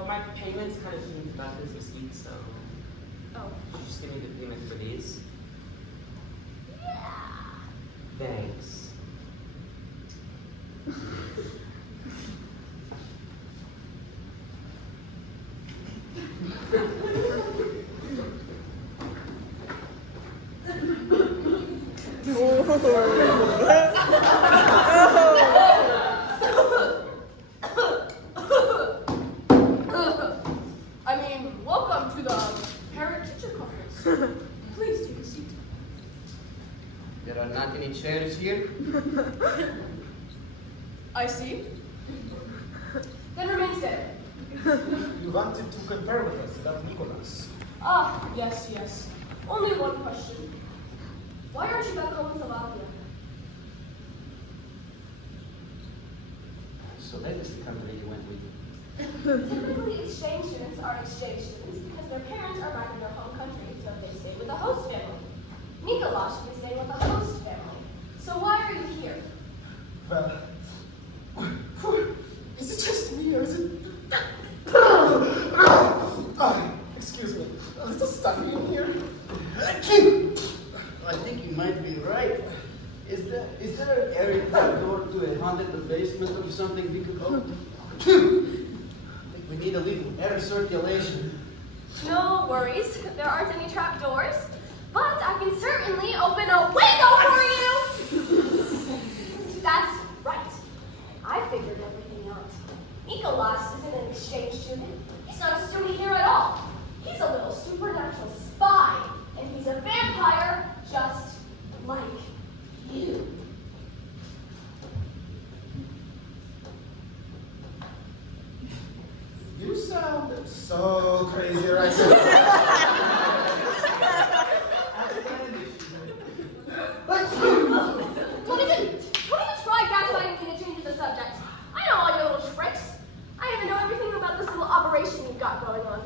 my payment's kind of due about this week, so Oh. could you just give me the payment for these? Yeah. Thanks. I mean, welcome to the parent-teacher conference. Please take a seat. There are not any chairs here. I see. Then remain standing. You wanted to confer with us about Nicholas. Ah, yes, yes. Only one question. Why aren't you back home in Slovakia? So that is the country you went with. Typically, exchange students are exchange students because their parents are back in their home country, so they stay with the host family. Nicholas should be staying with the host family. So why are you here? Well, is it just me or is it... Excuse me, a little stuffy in here. I think you might be right. Is there an area door to a haunted basement or something we could open? I think we need a little air circulation. No worries, there aren't any trap doors, but I can certainly open a window for you! That's right. I figured everything out. Nicholas isn't an exchange student. He's not a student here at all. He's a little supernatural spy, and he's a vampire just like you. You sound so crazy right now. Don't even try gaslighting me to change the subject. I know all your little tricks. I even know everything about this little operation you've got going on.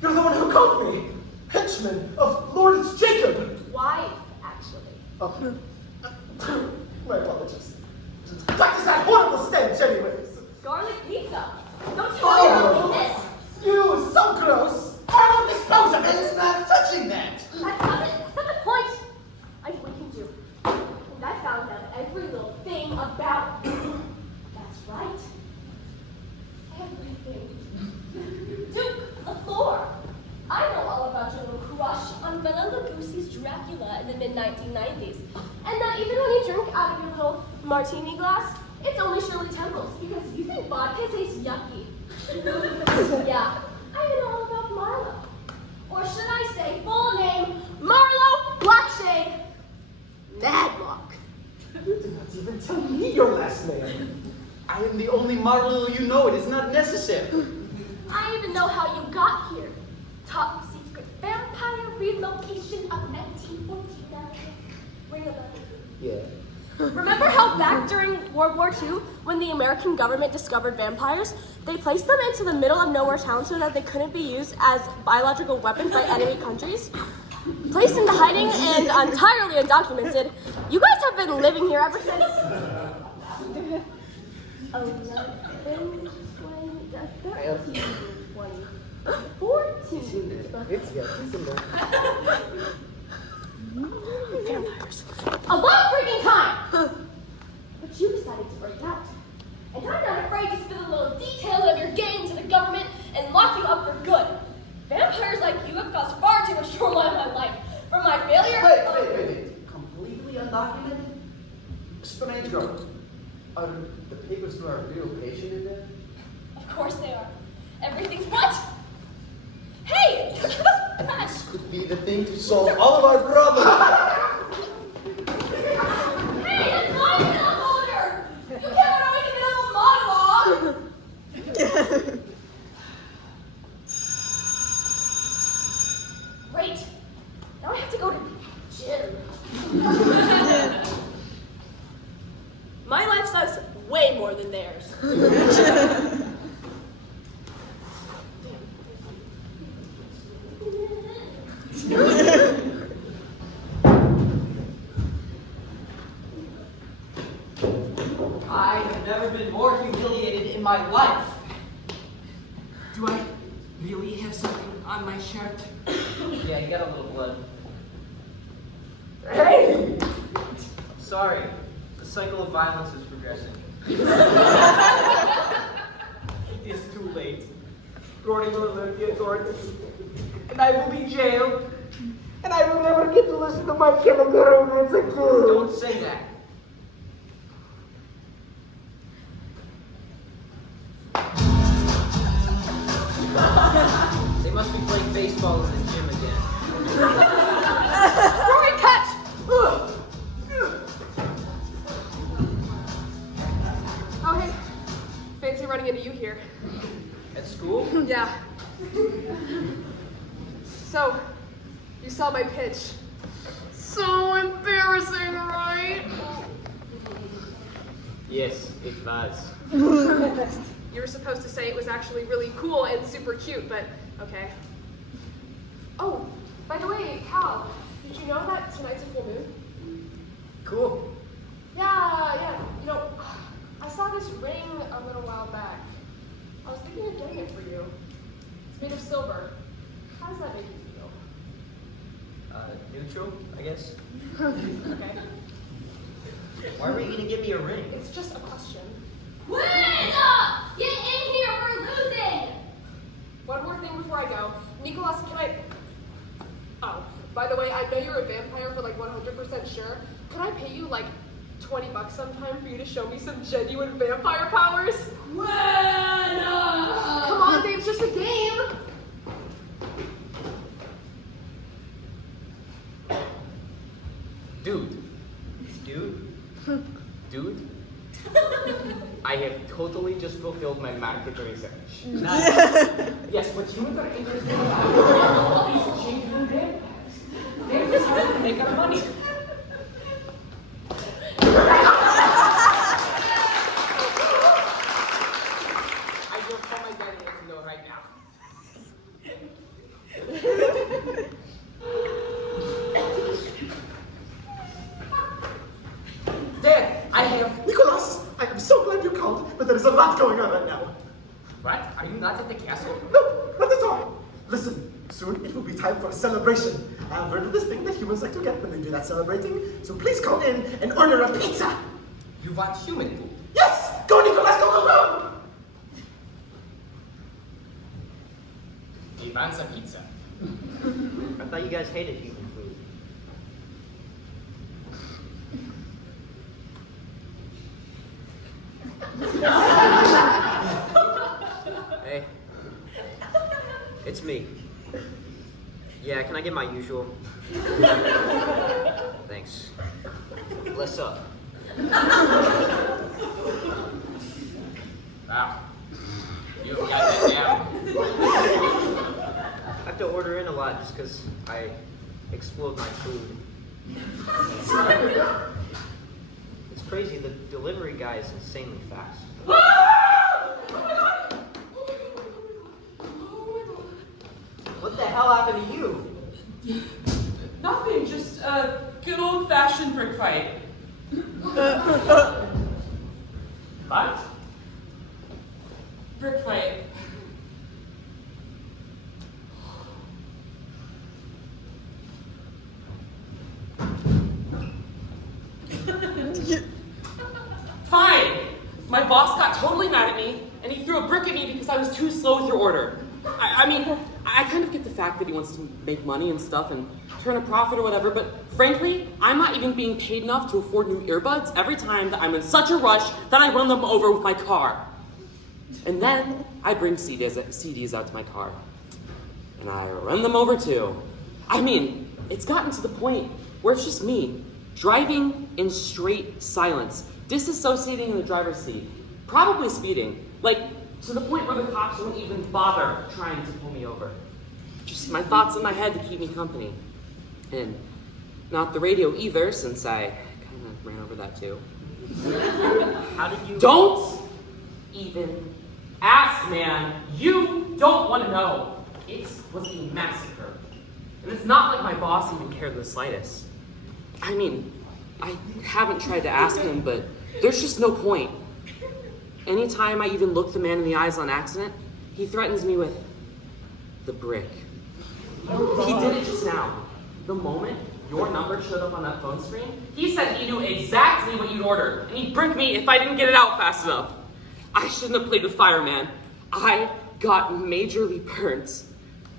You're the one who called me. Henchman of Lord Jacob. Wife, actually. Oh. My apologies. What is that horrible stench anyways? Garlic pizza. Don't you know you're eating this? You, so gross. I won't dispose of it. It's not touching that. That's the point. I weakened you. And I found out every little thing about you. That's right. Everything. Duke, the floor. I know all about your little crush on Bela Lugosi's Dracula in the mid-1990s. And that even when you drink out of your little martini glass, it's only Shirley Temple's because you think vodka tastes yucky. Yeah, I even know all about Marlo. Or should I say full name, Marlo Blackshade Madlock. You did not even tell me your last name. I am the only Marlo you know. It is not necessary. I even know how you got here. Top secret vampire relocation of 1914. Ring a bell. Yeah. Remember how back during World War II, when the American government discovered vampires, they placed them into the middle of nowhere town so that they couldn't be used as biological weapons by enemy countries? Placed into hiding and entirely undocumented, you guys have been living here ever since. 11, 13, 14. Vampires. A long freaking time! But you decided to break out. And I'm not afraid to spill the little details of your game to the government and lock you up for good. Vampires like you have caused far too much trauma in my life. From my failure... Wait. Completely undocumented? Strange girl. Are the papers for our relocation in there? Of course they are. Everything's what? Hey! Give us back! This could be the thing to solve all of our problems. Hey, that's my middle order! You can't run away in the middle of a monologue! Great. Now I have to go to gym. My life sucks way more than theirs. I have never been more humiliated in my life. Do I really have something on my shirt? Yeah, you got a little blood. Hey! Sorry, the cycle of violence is progressing. It is too late. Rory will alert the authorities, and I will be jailed, and I will never get to listen to my chemical romance again. Don't say that. They must be playing baseball in the gym again. Rory, catch! Oh, hey. Fancy running into you here. At school? Yeah. So, you saw my pitch. So embarrassing, right? Yes, it was. You were supposed to say it was actually really cool and super cute, but okay. Oh, by the way, Cal, did you know that tonight's a full moon? Cool. Yeah. You know, I saw this ring a little while back. I was thinking of getting it for you. It's made of silver. How does that make you feel? Neutral, I guess. Okay. Why were you gonna give me a ring? It's just a question. Win! Get in here, we're losing! One more thing before I go. Nicholas, can I... Oh, by the way, I know you're a vampire for like 100% sure. Can I pay you like $20 sometime for you to show me some genuine vampire powers? Win! Come on, babe, it's just a game. Dude. I have totally just fulfilled my market research. Yes, what humans are interested in is changing vampires. They're just here to make our money. I will call my daddy and let him know right now. Dad, I have... Nicholas, I am so glad you called, but there is a lot going on right now. What? Are you not at the castle? No, not at all. Listen, soon it will be time for a celebration. I have heard of this thing that humans like to get when they do that celebrating, so please call in and order a pizza. You want human food? Yes! Go, Nicholas, go! He wants a pizza. I thought you guys hated human food. Hey. It's me. Yeah, can I get my usual? Thanks. Bless up. Wow. You got that down. I have to order in a lot just because I explode my food. It's crazy, the delivery guy is insanely fast. What the hell happened to you? Nothing, just a good old-fashioned brick fight. What? Brick fight. Fine. My boss got totally mad at me, and he threw a brick at me because I was too slow with your order. I mean, I kind of get the fact that he wants to make money and stuff and turn a profit or whatever, but frankly, I'm not even being paid enough to afford new earbuds every time that I'm in such a rush that I run them over with my car. And then I bring CDs out to my car, and I run them over too. I mean, it's gotten to the point where it's just me, driving in straight silence, disassociating in the driver's seat, probably speeding, like to the point where the cops won't even bother trying to pull me over. Just my thoughts in my head to keep me company. And not the radio either, since I kind of ran over that too. How did you... Don't even ask, man. You don't want to know. It was a massacre. And it's not like my boss even cared the slightest. I mean, I haven't tried to ask him, but there's just no point. Anytime I even look the man in the eyes on accident, he threatens me with the brick. He did it just now. The moment your number showed up on that phone screen, he said he knew exactly what you'd order, and he'd brick me if I didn't get it out fast enough. I shouldn't have played with fire, man. I got majorly burnt.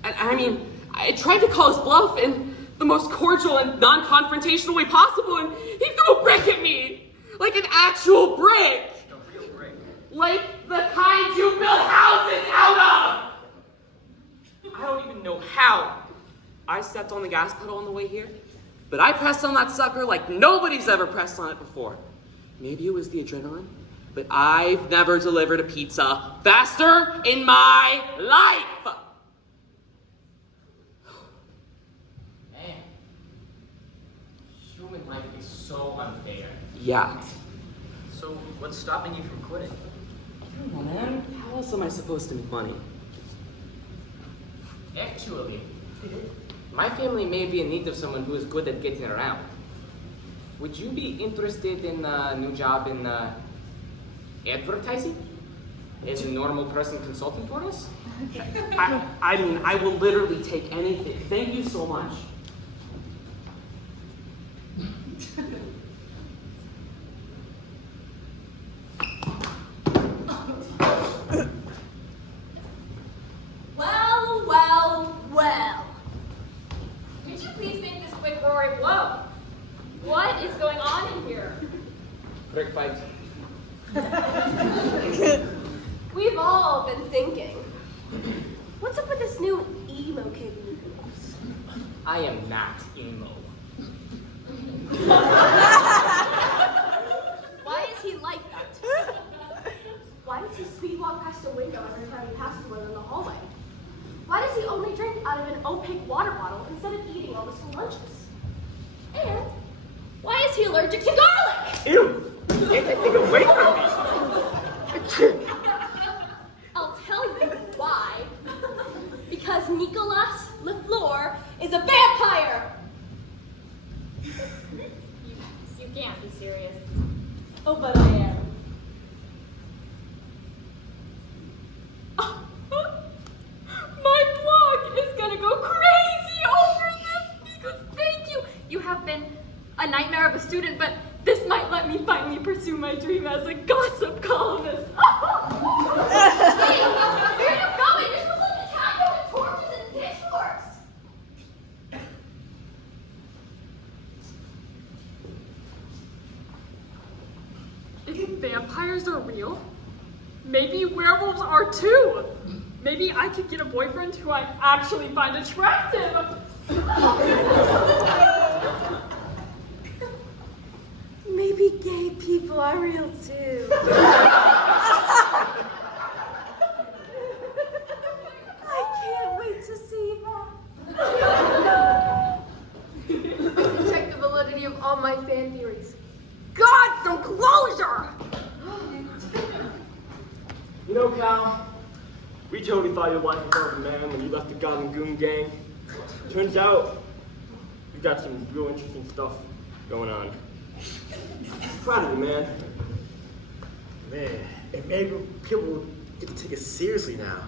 And I mean, I tried to call his bluff in the most cordial and non-confrontational way possible, and he threw a brick at me! Like an actual brick! A real brick. Like the kind you build houses out of! I don't even know how I stepped on the gas pedal on the way here, but I pressed on that sucker like nobody's ever pressed on it before. Maybe it was the adrenaline, but I've never delivered a pizza faster in my life! Man, human life is so unfair. Yeah. So, what's stopping you from quitting? I don't know, man. How else am I supposed to make money? Actually, my family may be in need of someone who is good at getting around. Would you be interested in a new job in advertising? As a normal person consulting for us? I mean, I will literally take anything. Thank you so much. Please make this quick, Rory. Whoa! What is going on in here? Brick fight. We've all been thinking. What's up with this new emo kid Nicholas? I am not emo. Why is he like that? Why does he speed walk past a window every time he passes one in the hallway? Why does he only drink out of an opaque water bottle instead of eating all the school lunches? And why is he allergic to garlic? Ew! Get that thing away from me! I'll tell you why. Because Nicolas Lafleur is a vampire! You can't be serious. Oh, but I am. My blog is gonna go crazy over this because thank you. You have been a nightmare of a student, but this might let me finally pursue my dream as a gossip columnist. Hey, where are you going? You're supposed to attack him with torches and pitchforks! If vampires are real, maybe werewolves are too. Maybe I could get a boyfriend who I actually find attractive. Maybe gay people are real too. I can't wait to see that. Check the validity of all my fan theories. God, some closure! You know, Cal, we totally thought your life was over, man, when you left the Goblin Goon gang. Turns out, you got some real interesting stuff going on. Proud of you, man. Man, if maybe people get to take us seriously now.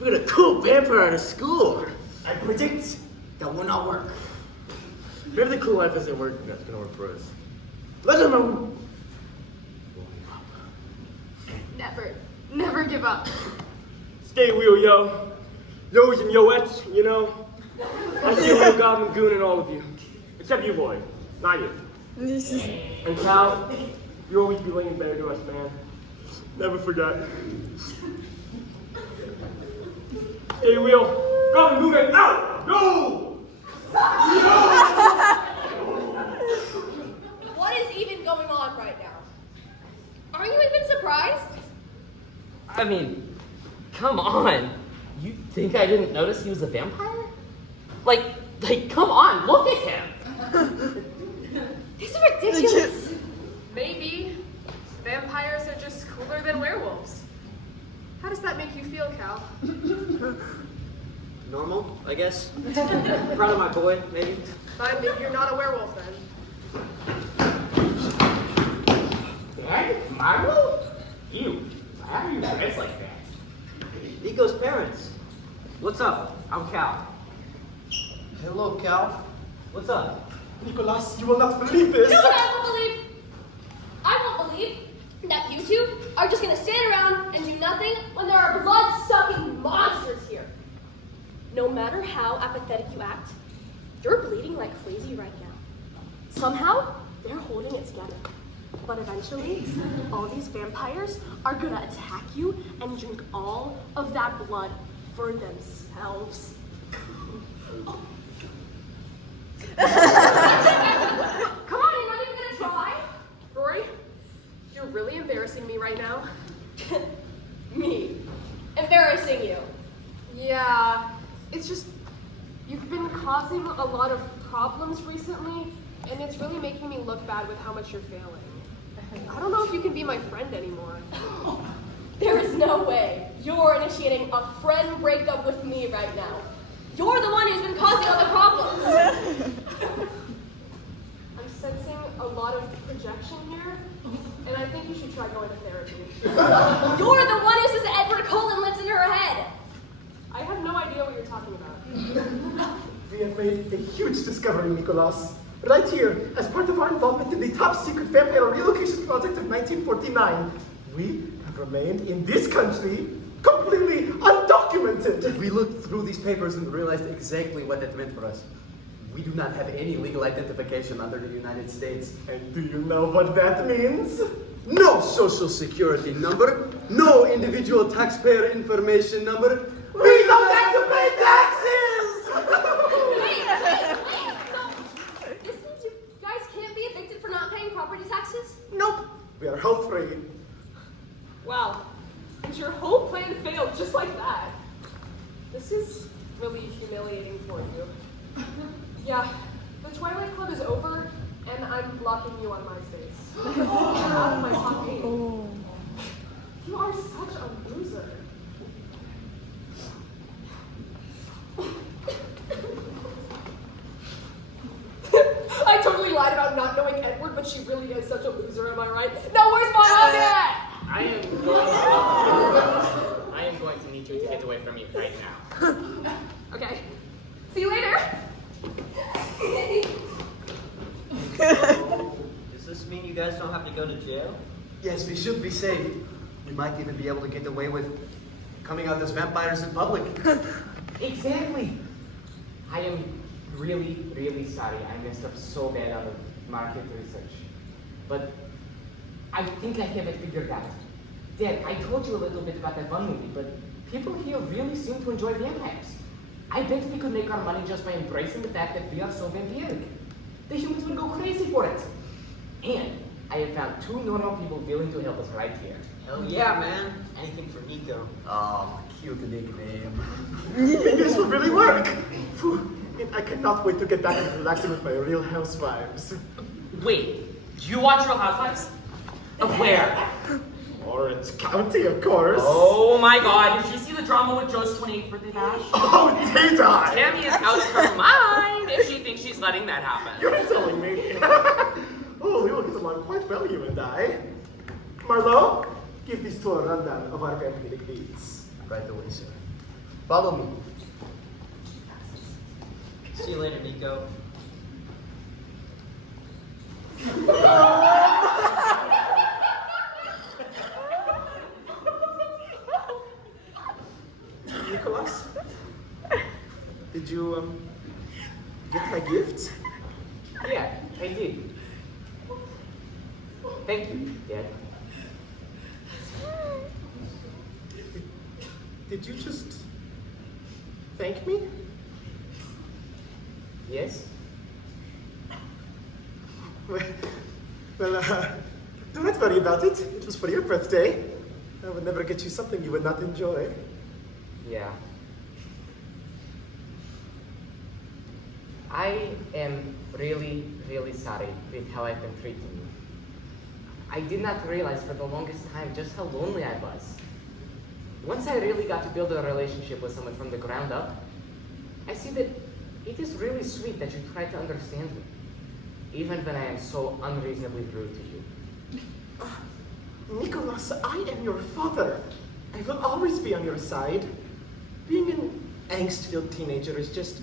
We got a cool vampire out of school. I predict that will not work. Maybe the cool life isn't working, that's gonna work for us. Let them know. Never give up. Stay real, yo. Yo's and yoettes, you know? I see a real Goblin Goon in all of you. Except you, boy. Not you. And Cal, you always be laying better to us, man. Never forget. Stay real. Goblin Goon out! No! What is even going on right now? Are you even surprised? I mean, come on. You think I didn't notice he was a vampire? Like, come on, look at him. These are ridiculous. Maybe vampires are just cooler than werewolves. How does that make you feel, Cal? Normal, I guess. Proud of my boy, maybe. Fine, maybe you're not a werewolf then. Dad? Marlo? You? How are you dressed like that? Nico's parents. What's up? I'm Cal. Hello, Cal. What's up? Nicolas, you will not believe this. You know what I won't believe that you two are just gonna stand around and do nothing when there are blood-sucking monsters here. No matter how apathetic you act, you're bleeding like crazy right now. Somehow, they're holding it together. But eventually, all these vampires are gonna attack you and drink all of that blood for themselves. Come on, you're not even gonna try? Rory, you're really embarrassing me right now. Me. Embarrassing you. Yeah, it's just, you've been causing a lot of problems recently, and it's really making me look bad with how much you're failing. I don't know if you can be my friend anymore. There is no way you're initiating a friend breakup with me right now. You're the one who's been causing all the problems. I'm sensing a lot of projection here, and I think you should try going to therapy. You're the one who says Edward Cullen lives in her head. I have no idea what you're talking about. We have made a huge discovery, Nicolas. Right here, as part of our involvement in the top secret vampire relocation project of 1949, we have remained in this country completely undocumented. We looked through these papers and realized exactly what that meant for us. We do not have any legal identification under the United States. And do you know what that means? No social security number, no individual taxpayer information number. We don't have to pay taxes! So, this means you guys can't be evicted for not paying property taxes? Nope. We are home free. Wow. And your whole plan failed just like that. This is really humiliating for you. Yeah, the Twilight Club is over, and I'm blocking you on MySpace. You're out of my top 8. You are such a loser. I totally lied about not knowing Edward, but she really is such a loser, am I right? Now where's my hug at? I am going to need you to get away from me right now. Okay. See you later. Does this mean you guys don't have to go to jail? Yes, we should be safe. We might even be able to get away with coming out as vampires in public. Exactly. I am really, really sorry. I messed up so bad on the market research. But I think I have it figured out. Dad, I told you a little bit about that one movie, but people here really seem to enjoy vampires. I bet we could make our money just by embracing the fact that we are so vampiric. The humans would go crazy for it. And I have found 2 normal people willing to help us right here. Hell yeah, man. Anything for Nico. Oh, cute nickname. This will really work. Phew. And I cannot wait to get back and relaxing with my Real Housewives. Wait, you watch Real Housewives? Of where? Orange County, of course. Oh my god, did you see the drama with Joe's 28th birthday bash? Oh, did I? Tammy is out of her mind if she thinks she's letting that happen. You're telling me. Oh, we will get along quite well, you and I. Marlo, give these 2 a rundown of our vampiric needs. Right away, sir. Follow me. See you later, Nico. Nicholas, did you get my gift? Yeah, I did. Thank you, Dad. Did you just thank me? Yes? Well, do not worry about it. It was for your birthday. I would never get you something you would not enjoy. Yeah. I am really, really sorry with how I've been treating you. I did not realize for the longest time just how lonely I was. Once I really got to build a relationship with someone from the ground up, I see that it is really sweet that you try to understand me, even when I am so unreasonably rude to you. Nicholas, I am your father. I will always be on your side. Being an angst-filled teenager is just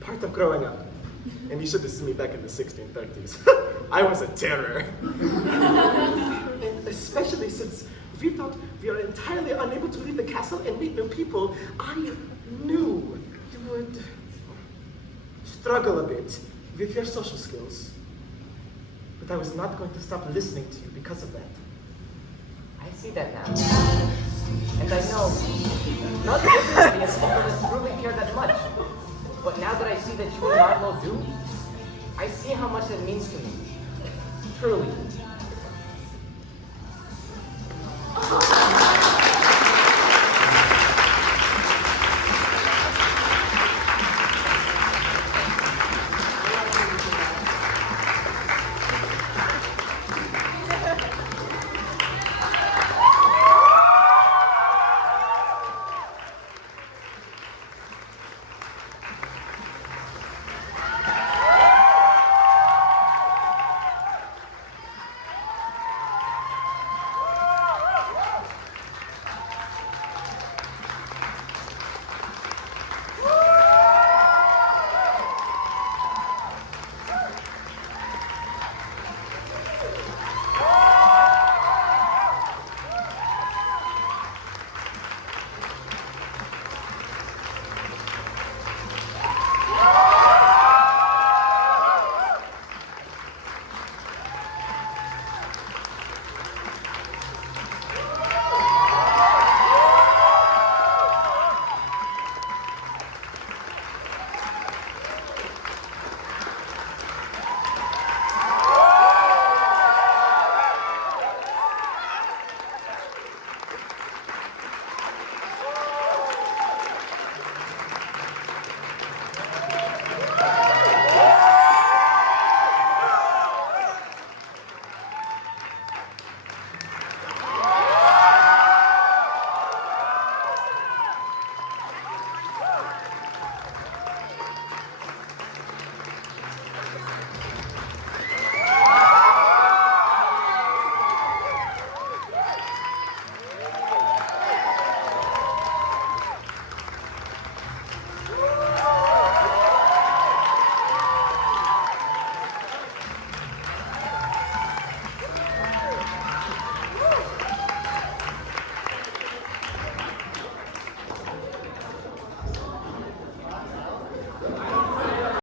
part of growing up. And you should have seen me back in the 1630s. I was a terror. And especially since we thought we are entirely unable to leave the castle and meet new people, I knew you would struggle a bit with your social skills. But I was not going to stop listening to you because of that. I see that now. And I know not everybody has people that truly care that much. But now that I see that you and Marlo do, I see how much that means to me. Truly.